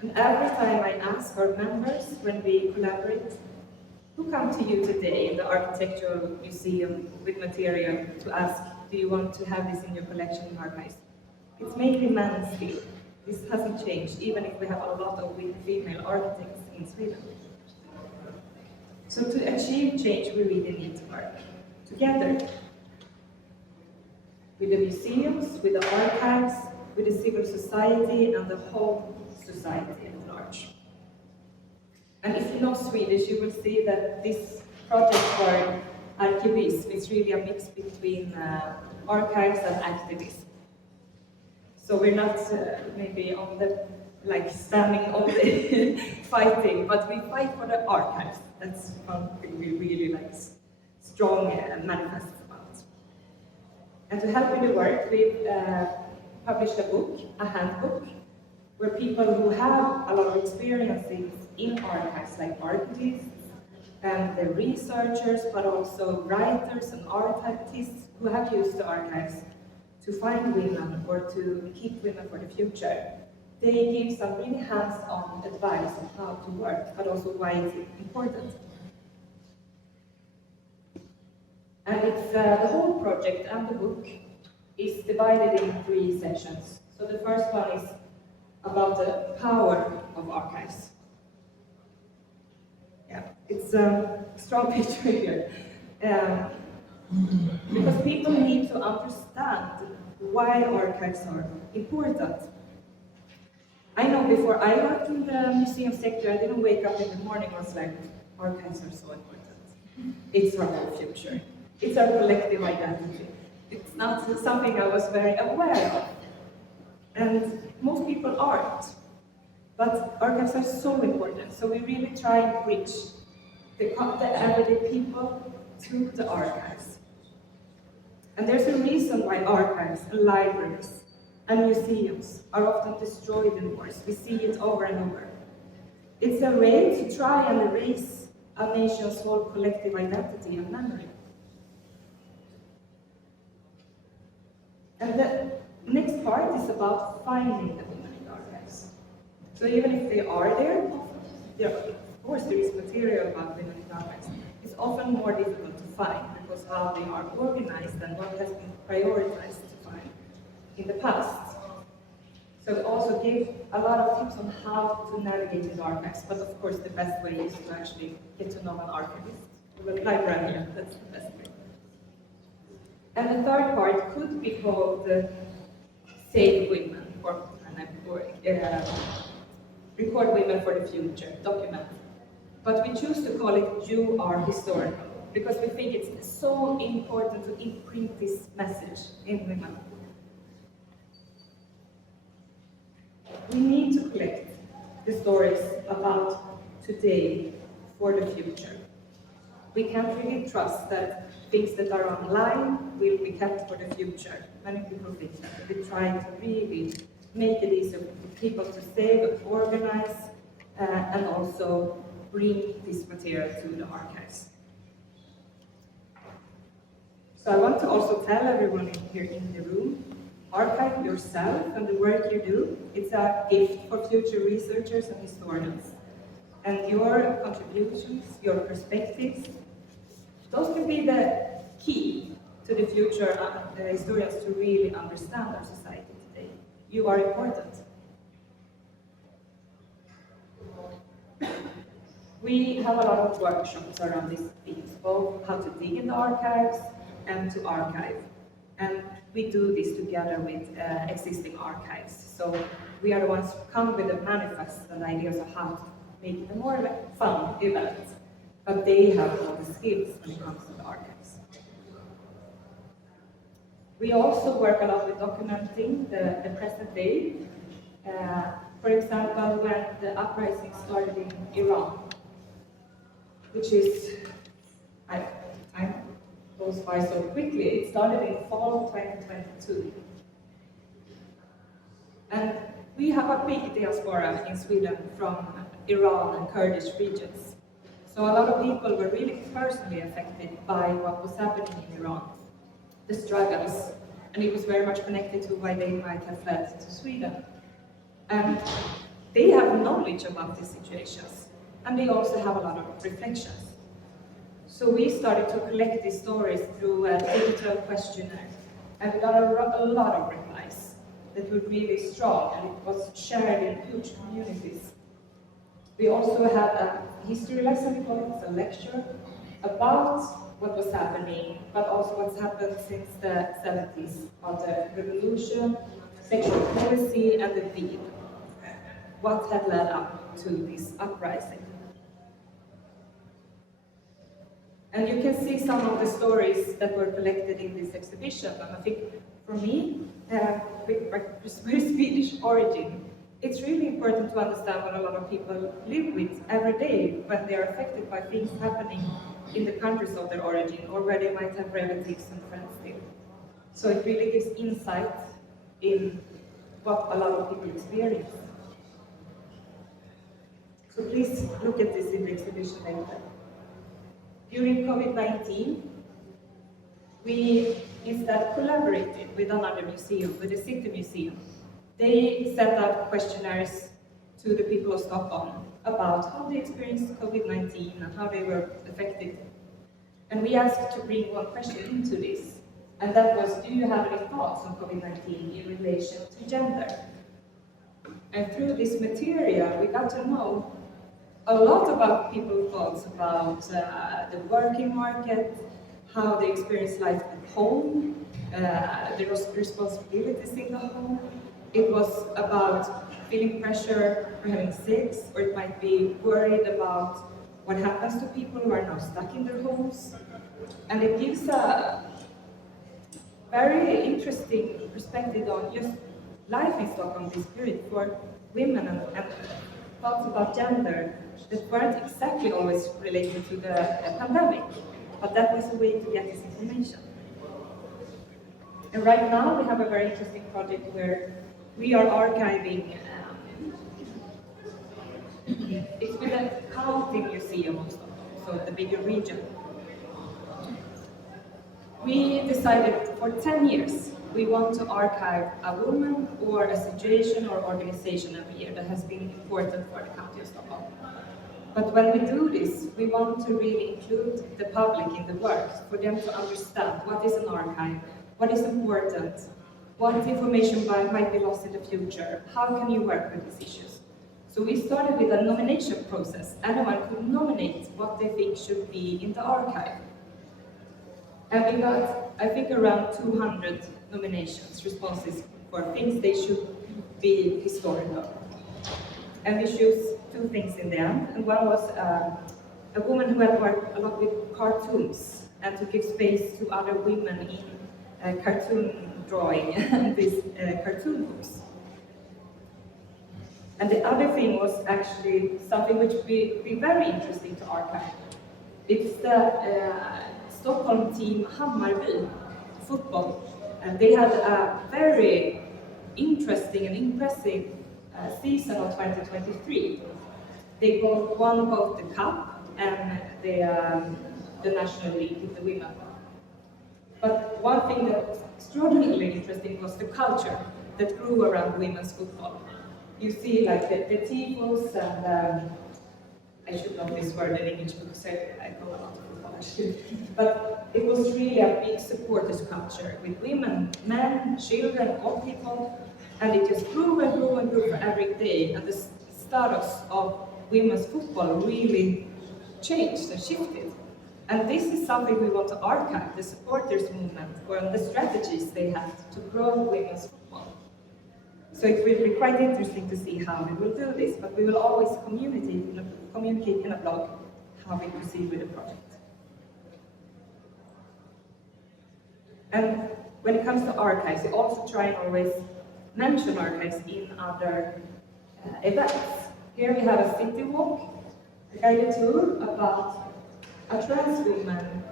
And every time I ask our members when we collaborate, who come to you today in the architectural museum with material to ask, do you want to have this in your collection in archives? It's mainly men still. This hasn't changed, even if we have a lot of female architects in Sweden. So to achieve change, we really need to work together with the museums, with the archives, with the civil society and the whole society at large. And if you know Swedish, you will see that this project for Arkivism is really a mix between archives and activism. So we're not maybe on the, standing all day fighting, but we fight for the archives. That's something we really strong manifest about. And to help with the work, we've published a book, a handbook, where people who have a lot of experiences in archives, like archivists and the researchers, but also writers and artists who have used the archives to find women or to keep women for the future. They give some really hands-on advice on how to work, but also why it's important. And it's the whole project and the book is divided in 3 sessions. So the first one is about the power of archives. Yeah, it's a strong picture here. Because people need to understand why archives are important. I know before I worked in the museum sector, I didn't wake up in the morning and was like, archives are so important. It's our whole future. It's our collective identity. It's not something I was very aware of. And most people aren't. But archives are so important, so we really try and bridge the everyday people to the archives. And there's a reason why archives and libraries and museums are often destroyed in wars. We see it over and over. It's a way to try and erase a nation's whole collective identity and memory. And the next part is about finding the women in the archives. So even if they are there, of course there is material about women in the archives. often more difficult to find because how they are organized and what has been prioritized to find in the past. So it also gives a lot of tips on how to navigate in the archives, but of course the best way is to actually get to know an archivist, or a librarian, that's the best way. And the third part could be called Save Women, or Record Women for the Future, document. But we choose to call it You Are Historical, because we think it's so important to imprint this message in women. We need to collect the stories about today for the future. We can't really trust that things that are online will be kept for the future. Many people think that. We try to really make it easier for people to save, organize, and also bring this material to the archives. So I want to also tell everyone here in the room, archive yourself and the work you do. It's a gift for future researchers and historians. And your contributions, your perspectives, those can be the key to the future historians to really understand our society today. You are important. We have a lot of workshops around these themes, both how to dig in the archives and to archive. And we do this together with existing archives. So we are the ones who come with the manifests and ideas of how to make it a more fun event. But they have all the skills when it comes to the archives. We also work a lot with documenting the present day. For example, when the uprising started in Iran, which is, time goes by so quickly. It started in fall 2022. And we have a big diaspora in Sweden from Iran and Kurdish regions. So a lot of people were really personally affected by what was happening in Iran, the struggles, and it was very much connected to why they might have fled to Sweden. And they have knowledge about these situations, and they also have a lot of reflections. So we started to collect these stories through a digital questionnaire, and we got a lot of replies that were really strong, and it was shared in huge communities. We also had a history lesson, we call it a lecture, about what was happening, but also what's happened since the 70s, about the revolution, sexual policy, and the deal. What had led up to this uprising. And you can see some of the stories that were collected in this exhibition, and I think for me, with very Swedish origin, it's really important to understand what a lot of people live with every day when they are affected by things happening in the countries of their origin, or where they might have relatives and friends still. So it really gives insight in what a lot of people experience. So please look at this in the exhibition later. During COVID-19, we instead collaborated with another museum, with the City Museum. They set up questionnaires to the people of Stockholm about how they experienced COVID-19 and how they were affected. And we asked to bring one question into this, and that was, do you have any thoughts on COVID-19 in relation to gender? And through this material, we got to know a lot about people's thoughts about the working market, how they experience life at home, the responsibilities in the home. It was about feeling pressure for having sex, or it might be worried about what happens to people who are now stuck in their homes. And it gives a very interesting perspective on just life in Stockholm this period for women, and thoughts about gender that weren't exactly always related to the pandemic, but that was a way to get this information. And right now we have a very interesting project where we are archiving, it's with the County Museum of Stockholm, so the bigger region. We decided for 10 years we want to archive a woman or a situation or organization every year that has been important for the County of Stockholm. But when we do this, we want to really include the public in the work, for them to understand what is an archive, what is important, what information might be lost in the future, how can you work with these issues. So we started with a nomination process. Anyone could nominate what they think should be in the archive. And we got, I think, around 200 nominations, responses for things they should be historical. And we chose 2 things in the end, and one was a woman who had worked a lot with cartoons and to give space to other women in cartoon drawing and these cartoon books. And the other thing was actually something which would be very interesting to archive. It's the Stockholm team Hammarby football. And they had a very interesting and impressive season of 2023. They won both the cup and the National League with the women. But one thing that was extraordinarily interesting was the culture that grew around women's football. You see, like the tifos, and I should know this word in English because I know a lot of football actually. But it was really a big supporters culture with women, men, children, old people, and it just grew and grew and grew for every day. And the status of women's football really changed and shifted. And this is something we want to archive, the supporters movement, or the strategies they had to grow women's football. So it will be quite interesting to see how we will do this, but we will always communicate in a blog how we proceed with the project. And when it comes to archives, we also try and always mention archives in other events. Here we have a city walk, a guided tour about a trans woman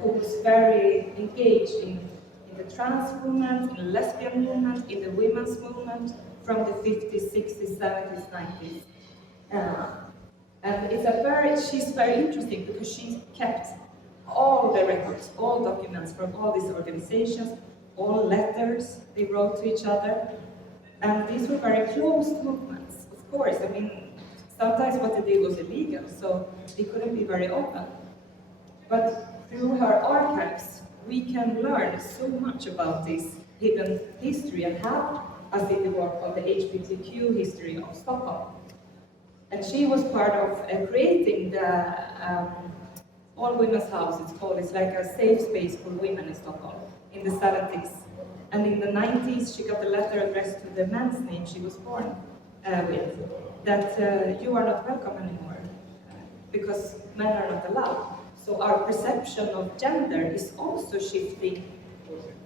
who was very engaged in the trans movement, in the lesbian movement, in the women's movement from the 50s, 60s, 70s, 90s. And she's very interesting because she kept all the records, all documents from all these organizations, all letters they wrote to each other. And these were very closed movements, of course. I mean, sometimes what they did was illegal, so they couldn't be very open. But through her archives, we can learn so much about this hidden history and have a city walk of the HBTQ history of Stockholm. And she was part of creating the All Women's House, it's called. It's like a safe space for women in Stockholm in the 70s. And in the 90s, she got a letter addressed to the man's name she was born with, that you are not welcome anymore, because men are not allowed. So our perception of gender is also shifting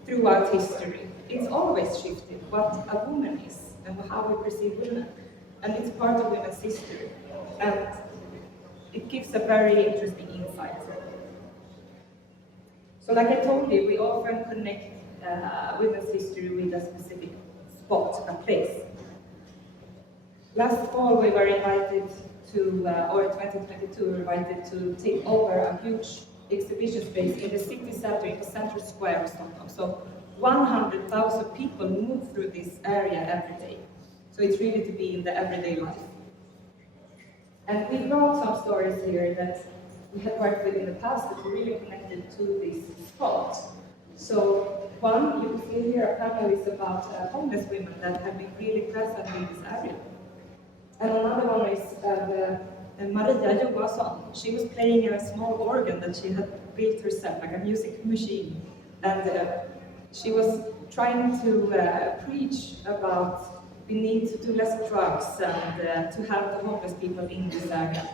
throughout history. It's always shifted what a woman is and how we perceive women. And it's part of women's history. And it gives a very interesting insight. So like I told you, we often connect women's history with a specific spot, a place. Last fall we were invited to, or 2022, we were invited to take over a huge exhibition space in the city center, in the central square of Stockholm. So 100,000 people move through this area every day. So it's really to be in the everyday life. And we brought some stories here that we had worked with in the past that were really connected to this spot. So one, you can see here a panel is about homeless women that have been really present in this area. And another one is Maria Johansson. She was playing a small organ that she had built herself, like a music machine. And she was trying to preach about we need to do less drugs and to have the homeless people in this area.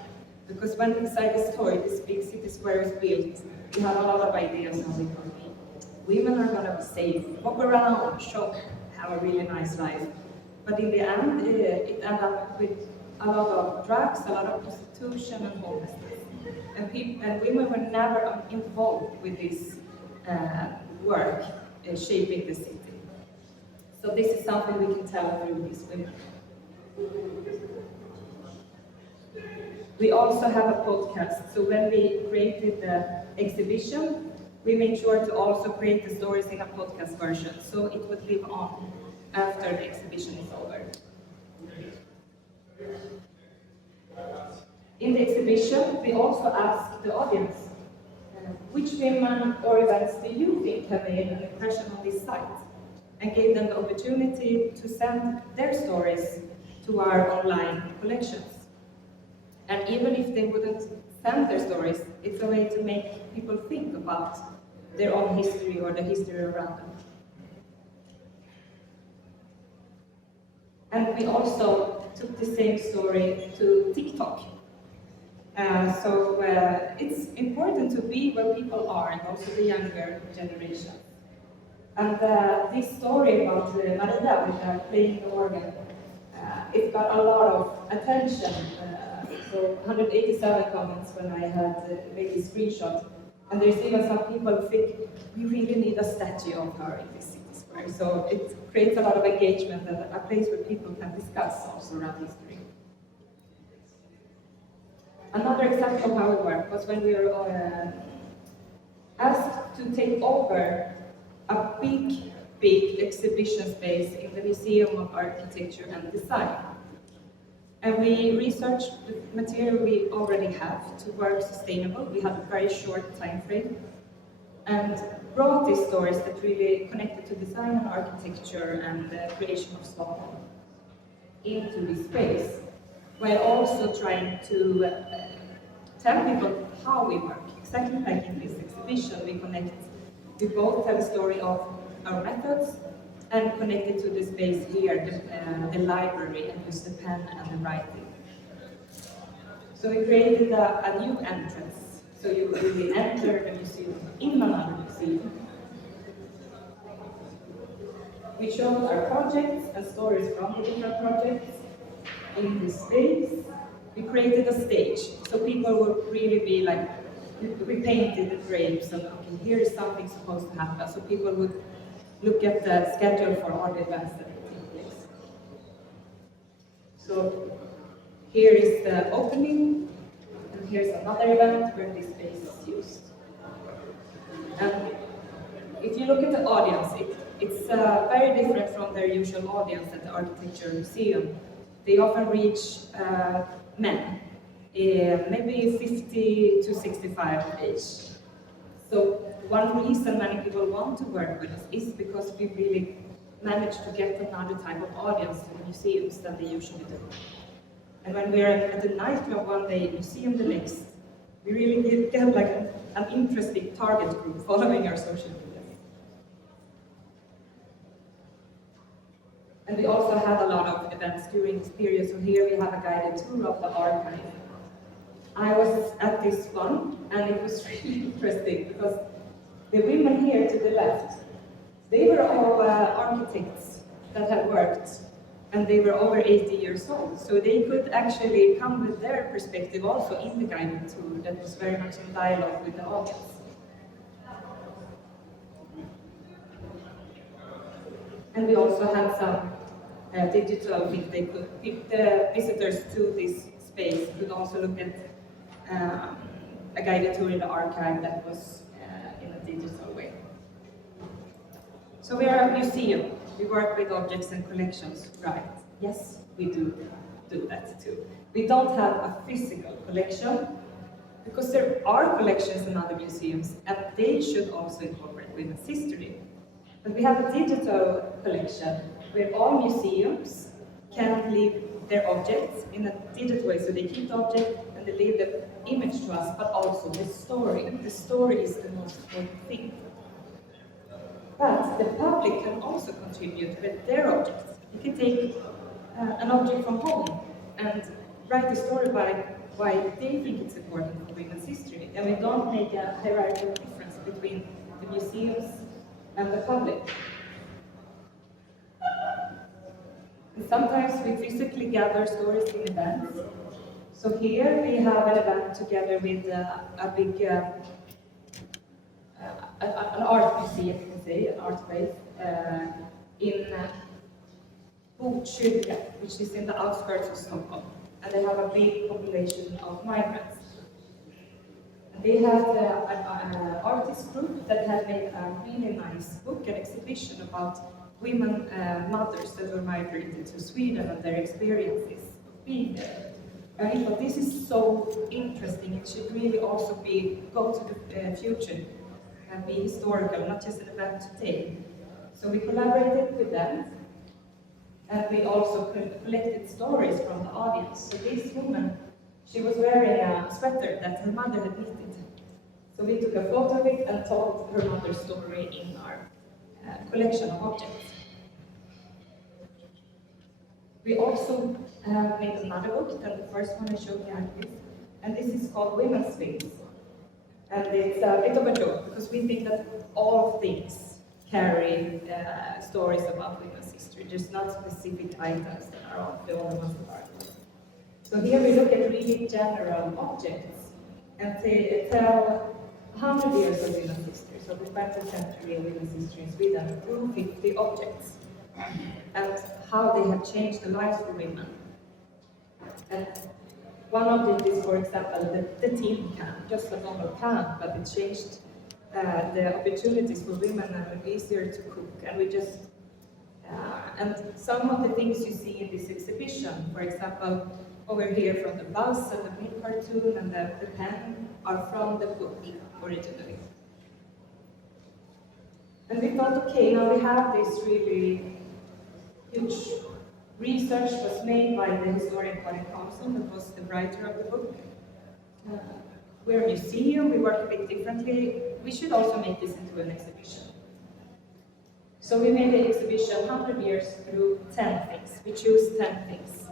Because when inside the story, this big city square is built, we have a lot of ideas how we can be. Women are going to be safe, walk around, shop, have a really nice life. But in the end, it ended up with a lot of drugs, a lot of prostitution and homelessness. And women were never involved with this work shaping the city. So this is something we can tell through these women. We also have a podcast. So when we created the exhibition, we made sure to also create the stories in a podcast version, so it would live on after the exhibition is over. In the exhibition, we also asked the audience, which women or events do you think have made an impression on this site? And gave them the opportunity to send their stories to our online collections. And even if they wouldn't send their stories, it's a way to make people think about their own history or the history around them. And we also took the same story to TikTok. So it's important to be where people are, and also the younger generation. And this story about Maria with playing the organ, it got a lot of attention. So 187 comments when I had made this screenshot. And there's even some people think we really need a statue of her in this city square. So it creates a lot of engagement and a place where people can discuss also around history. Another example of how it worked was when we were asked to take over a big exhibition space in the Museum of Architecture and Design. And we researched the material we already have to work sustainable. We had a very short time frame and brought these stories that really connected to design and architecture and the creation of Stockholm into this space, while also trying to tell people how we work. Exactly like in this exhibition, we both tell the story of our methods and connected to the space here, the library, and use the pen and the writing. So we created a new entrance. So you really enter the museum in another museum. We showed our projects and stories from the different projects in this space. We created a stage, so people would really be like, we painted the drapes, and okay, here is something supposed to happen. So people would look at the schedule for all the events that take place. So here is the opening, and here's another event where this space is used. And if you look at the audience, it's very different from their usual audience at the Architecture Museum. They often reach men, maybe 50 to 65 age. So one reason many people want to work with us is because we really manage to get another type of audience to the museums than they usually do. And when we're at the nightclub one day, museum the next, we really get like an interesting target group following our social media. And we also had a lot of events during this period, so here we have a guided tour of the archive. I was at this one, and it was really interesting because the women here to the left, they were all architects that had worked, and they were over 80 years old. So they could actually come with their perspective also in the guided tour that was very much in dialogue with the audience. And we also had some digital things. They could, if the visitors to this space could also look at a guided tour in the archive that was in a digital way. So we are a museum. We work with objects and collections, right? Yes, we do that too. We don't have a physical collection because there are collections in other museums and they should also incorporate women's history. But we have a digital collection where all museums can leave their objects in a digital way. So they keep the object and they leave the image to us, but also the story. The story is the most important thing. But the public can also contribute with their objects. You can take an object from home and write a story by why they think it's important for women's history. And we don't make a hierarchical difference between the museums and the public. And sometimes we physically gather stories in events. So here we have an event together with a big an art museum, you can say, an art space in Botkyrka, which is in the outskirts of Stockholm. And they have a big population of migrants. They had an artist group that had made a really nice book and exhibition about women mothers that were migrated to Sweden and their experiences of being there. And I thought this is so interesting. It should really also go to the future and be historical, not just an event today. So we collaborated with them, and we also collected stories from the audience. So this woman, she was wearing a sweater that her mother had knitted. So we took a photo of it and told her mother's story in our collection of objects. We also made another book than the first one I showed you, and this is called Women's Things. And it's a bit of a joke, because we think that all things carry stories about women's history, just not specific items that are the only ones that are. So here we look at really general objects, and they tell 100 years of women's history, so the 20th century of women's history in Sweden, through 50 objects, and how they have changed the lives of women. And one object is, for example, the tin can, just a normal can, but it changed the opportunities for women and made it easier to cook. And we just, and some of the things you see in this exhibition, for example, over here from the bus and the milk cartoon and the pen, are from the book originally. And we thought, okay, now we have this really huge research was made by the historian Karin Karlsson, that was the writer of the book. We're a museum, we work a bit differently. We should also make this into an exhibition. So we made the exhibition 100 years through 10 things. We choose 10 things.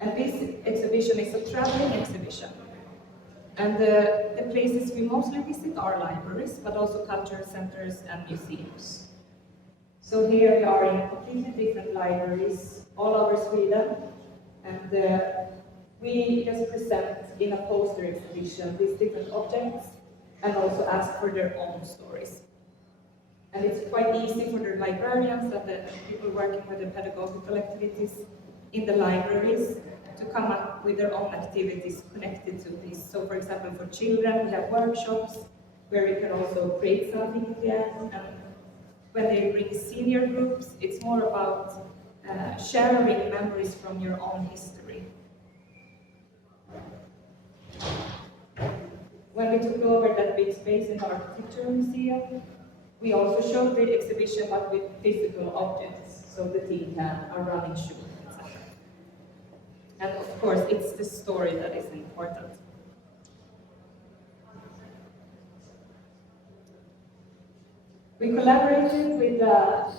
And this exhibition is a traveling exhibition. And the places we mostly visit are libraries, but also cultural centers and museums. So here we are in completely different libraries all over Sweden, and we just present in a poster exhibition these different objects and also ask for their own stories. And it's quite easy for the librarians and the people working with the pedagogical activities in the libraries to come up with their own activities connected to this. So for example, for children, we have workshops where you can also create something in the end. And when they bring senior groups, it's more about sharing memories from your own history. When we took over that big space in the Architecture Museum, we also showed the exhibition but with physical objects, so the tin can, a running shoe, etc. And of course, it's the story that is important. We collaborated with a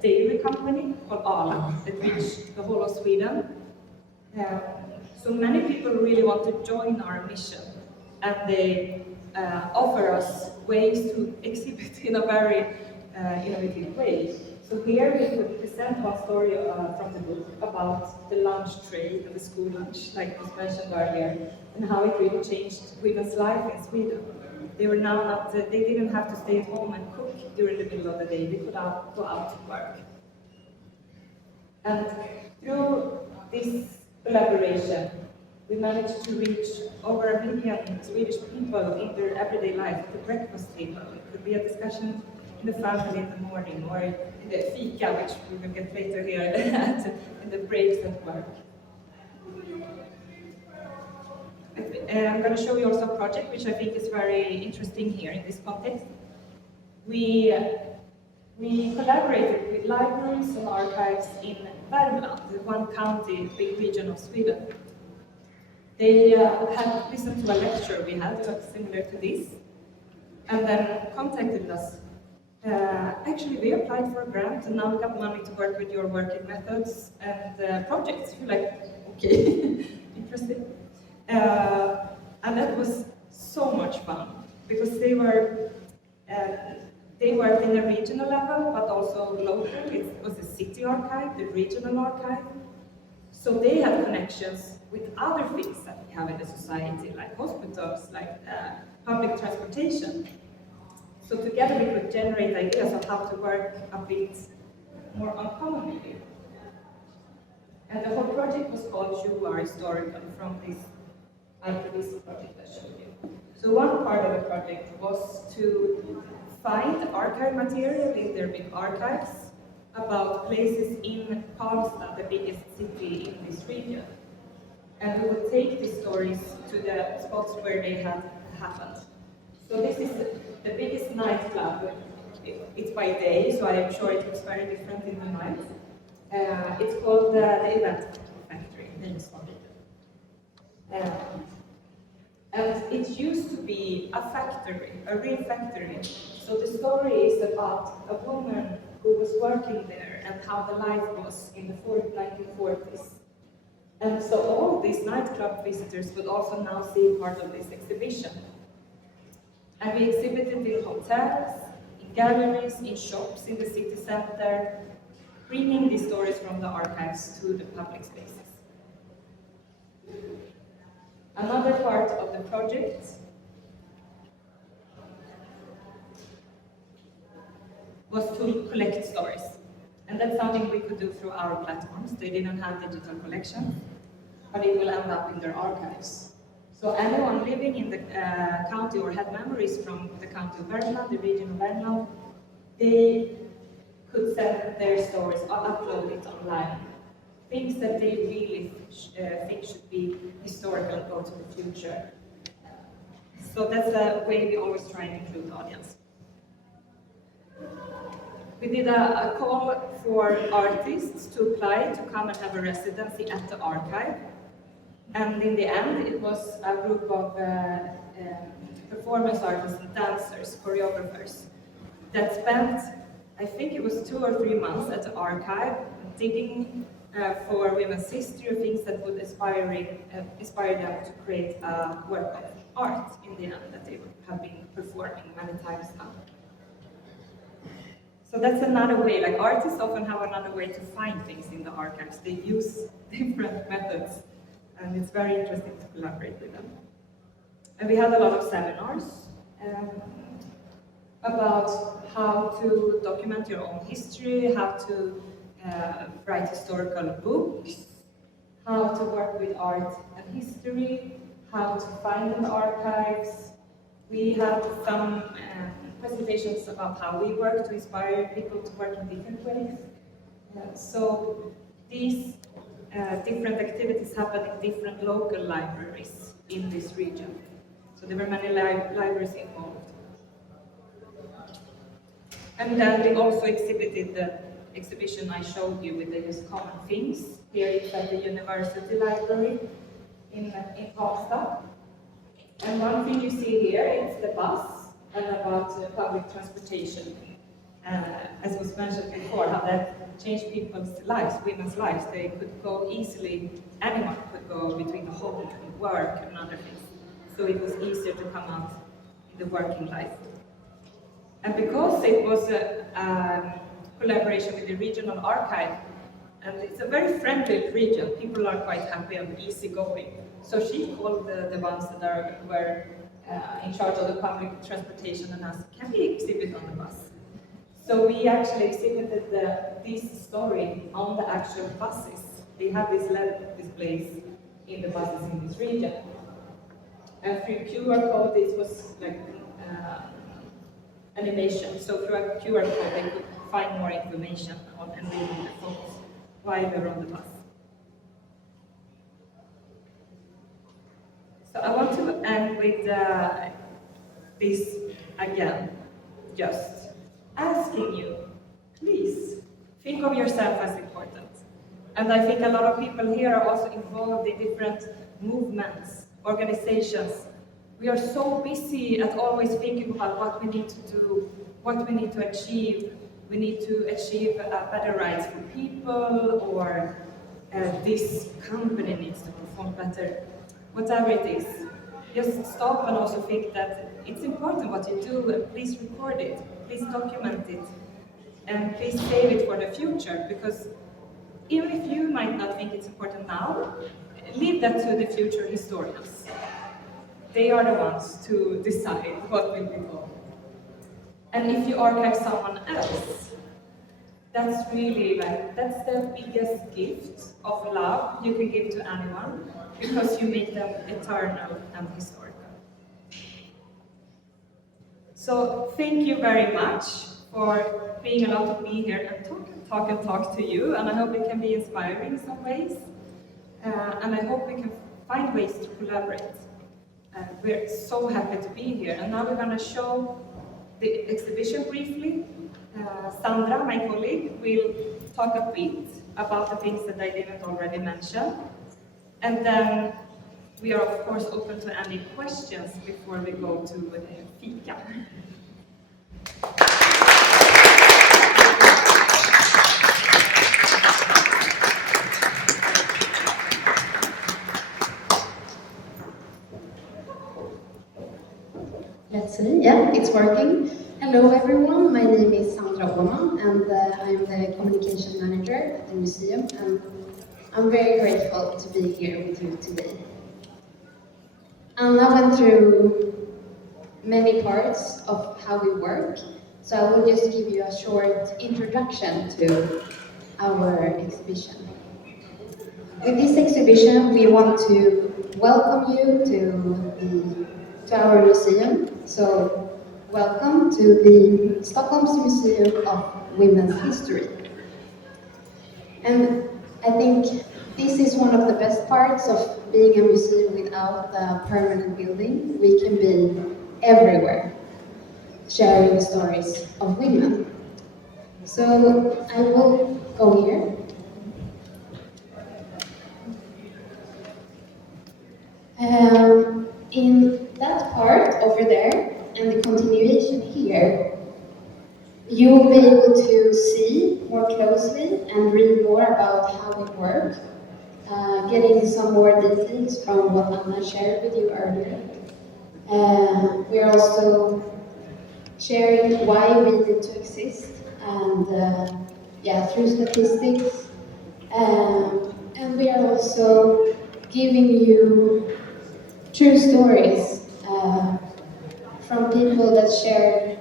dairy company called Ala that reached the whole of Sweden. So many people really want to join our mission, and they offer us ways to exhibit in a very innovative way. So here we could present one story from the book about the lunch tray and the school lunch, like was mentioned earlier, and how it really changed women's life in Sweden. They were now not, they didn't have to stay at home and cook during the middle of the day. They could go out to work. And through this collaboration, we managed to reach over 1 million Swedish people in their everyday life at the breakfast table. It could be a discussion in the family in the morning, or in the fika, which we will get later here, in the breaks at work. I'm going to show you also a project which I think is very interesting here in this context. We collaborated with libraries and archives in Värmland, one county, big region of Sweden. They had listened to a lecture we had, similar to this, and then contacted us. Actually, we applied for a grant, and now we got money to work with your working methods and projects. You're like, okay, interesting. And that was so much fun, because they worked in a regional level, but also local. It was a city archive, the regional archive. So they had connections with other things that we have in the society, like hospitals, like public transportation. So together we could generate ideas of how to work a bit more uncommonly. And the whole project was called You Are Historical, from this IPVC project I showed you. So one part of the project was to find archive material in their big archives about places in Karlstad, the biggest city in this region. and we would take these stories to the spots where they had happened. So this is the biggest nightclub. It's by day, so I am sure it looks very different in the night. It's called the Event Factory. And it used to be a factory, a real factory. So the story is about a woman who was working there and how the life was in the 1940s. And so all these nightclub visitors would also now see part of this exhibition. And we exhibited in hotels, in galleries, in shops in the city center, bringing these stories from the archives to the public spaces. Another part of the project was to collect stories. And that's something we could do through our platforms. They didn't have digital collections, but it will end up in their archives. So anyone living in the county or had memories from the county of Värmland, the region of Värmland, they could send their stories or upload it online. Things that they really think should be historical and go to the future. So that's the way we always try and include the audience. We did a call for artists to apply to come and have a residency at the archive. And in the end, it was a group of performance artists and dancers, choreographers, that spent, I think it was 2 or 3 months at the archive, digging for women's history, things that would inspire them to create a work of art in the end that they would have been performing many times now. So that's another way, like artists often have another way to find things in the archives. They use different methods, and it's very interesting to collaborate with them. And we had a lot of seminars about how to document your own history, how to write historical books, how to work with art and history, how to find in the archives. We had some presentations about how we work to inspire people to work in different ways. So these different activities happen in different local libraries in this region. So there were many libraries involved. And then we also exhibited the exhibition I showed you with the common themes. Here it's at the University Library in Karlstad. And one thing you see here is the bus and about public transportation. As was mentioned before, how that changed people's lives, women's lives. They could go easily, anyone could go between the home and work and other things. So it was easier to come out in the working life. And because it was a collaboration with the regional archive, and it's a very friendly region, people are quite happy and easygoing. So she called the ones that were in charge of the public transportation and asked, can we exhibit on the bus? So we actually exhibited this story on the actual buses. They have these LED displays in the buses in this region. And through QR code, this was like animation. So through a QR code, they could find more information on and read their phones while they're on the bus. So I want to end with this again, just asking you, please think of yourself as important. And I think a lot of people here are also involved in different movements, organizations. We are so busy at always thinking about what we need to do, what we need to achieve. We need to achieve better rights for people, or this company needs to perform better. Whatever it is, just stop and also think that it's important what you do, and please record it, please document it, and please save it for the future, because even if you might not think it's important now, leave that to the future historians. They are the ones to decide what will be called. And if you archive someone else, that's really that's the biggest gift of love you can give to anyone, because you make them eternal and historical. So thank you very much for being allowed to be here and talk to you, and I hope it can be inspiring in some ways. And I hope we can find ways to collaborate. We're so happy to be here. And now we're going to show the exhibition briefly. Sandra, my colleague, will talk a bit about the things that I didn't already mention. And then we are, of course, open to any questions before we go to fika. Let's see, yeah, it's working. Hello everyone, my name is Sandra Åman and I'm the communication manager at the museum, and I'm very grateful to be here with you today. And I went through many parts of how we work, so I will just give you a short introduction to our exhibition. With this exhibition, we want to welcome you to our museum. So, welcome to the Stockholm's Museum of Women's History. And I think this is one of the best parts of being a museum without a permanent building. We can be everywhere, sharing the stories of women. So, I will go here. In that part over there, and the continuation here, you will be able to see more closely and read more about how we work, getting some more details from what Anna shared with you earlier. We are also sharing why we need to exist, and through statistics, and we are also giving you true stories from people that shared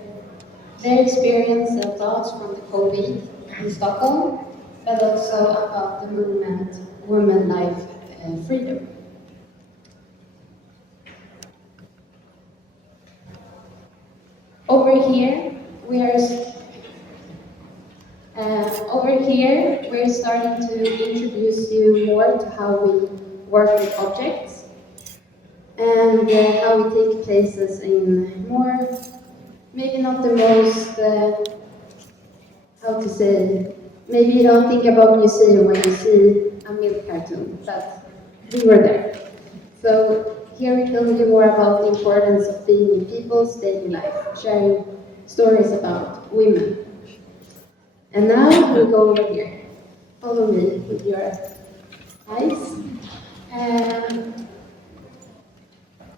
their experience and thoughts from the COVID in Stockholm, but also about the movement Women Life Freedom. Over here, we're starting to introduce you more to how we work with objects, and how we take places in more, maybe not the most, maybe you don't think about museum when you see a milk cartoon, but we were there. So here we tell you more about the importance of being in people's daily life, sharing stories about women. And now we go over here. Follow me with your eyes.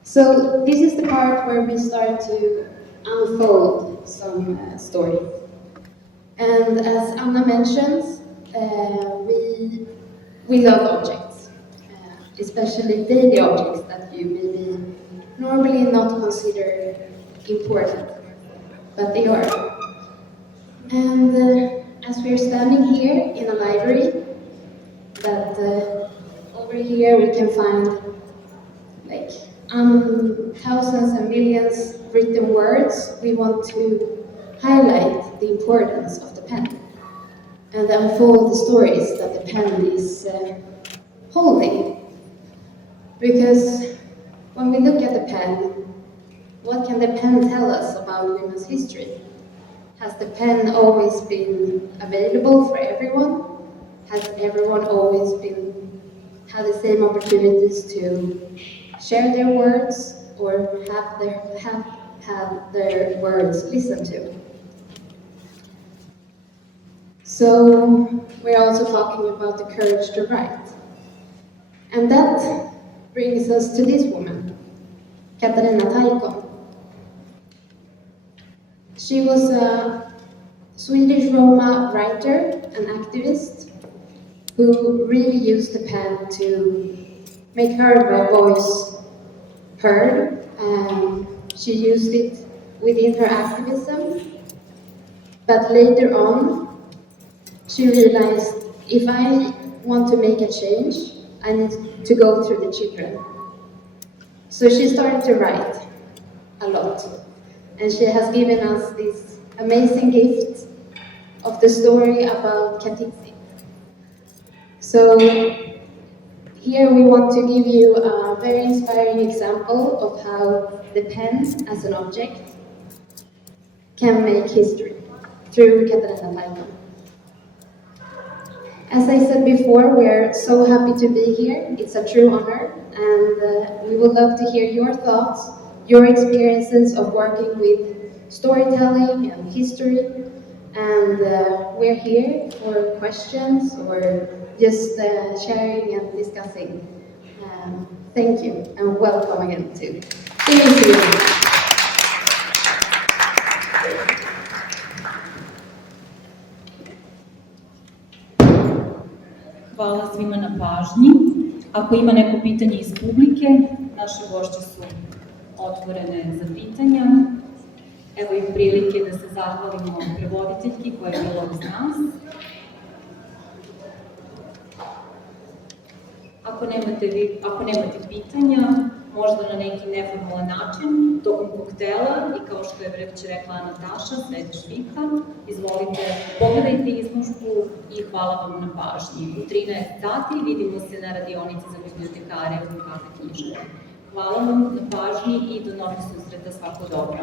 So this is the part where we start to unfold some stories. And as Anna mentions, we love objects, especially daily objects that you maybe normally not consider important, but they are. And as we're standing here in a library, that over here we can find like thousands and millions written words, we want to highlight the importance of the pen and unfold the stories that the pen is holding. Because when we look at the pen, what can the pen tell us about women's history? Has the pen always been available for everyone? Has everyone always had the same opportunities to share their words or have their words listened to? So we're also talking about the courage to write. And that brings us to this woman, Katarina Taikon. She was a Swedish Roma writer and activist who really used the pen to make her voice heard. She used it within her activism, but later on she realized, if I want to make a change, I need to go through the children. So she started to write a lot, and she has given us this amazing gift of the story about Katitzi. So Here we want to give you a very inspiring example of how the pen as an object can make history through Katarina Taikon. As I said before, we are so happy to be here. It's a true honor, and we would love to hear your thoughts, your experiences of working with storytelling and history. And we're here for questions or just sharing and discussing. Thank you, and welcome again to Sweden. Hvala svima na pažnji. Ako ima neko pitanje iz publike, naše gošće su otvorene za pitanja. Evo i prilike da se zahvalimo prevoditeljki koja je bila uz nas. Ako nemate pitanja, možda na neki neformalan način, tokom koktela i kao što je već rekla Ana Taša, slede švika, izvolite, pogledajte izložbu i hvala vam na pažnji. U 13 sati vidimo se na radionici za bibliotekare u Kafe-kњижaри. Hvala vam na pažnji i do novih susreta, svako dobro.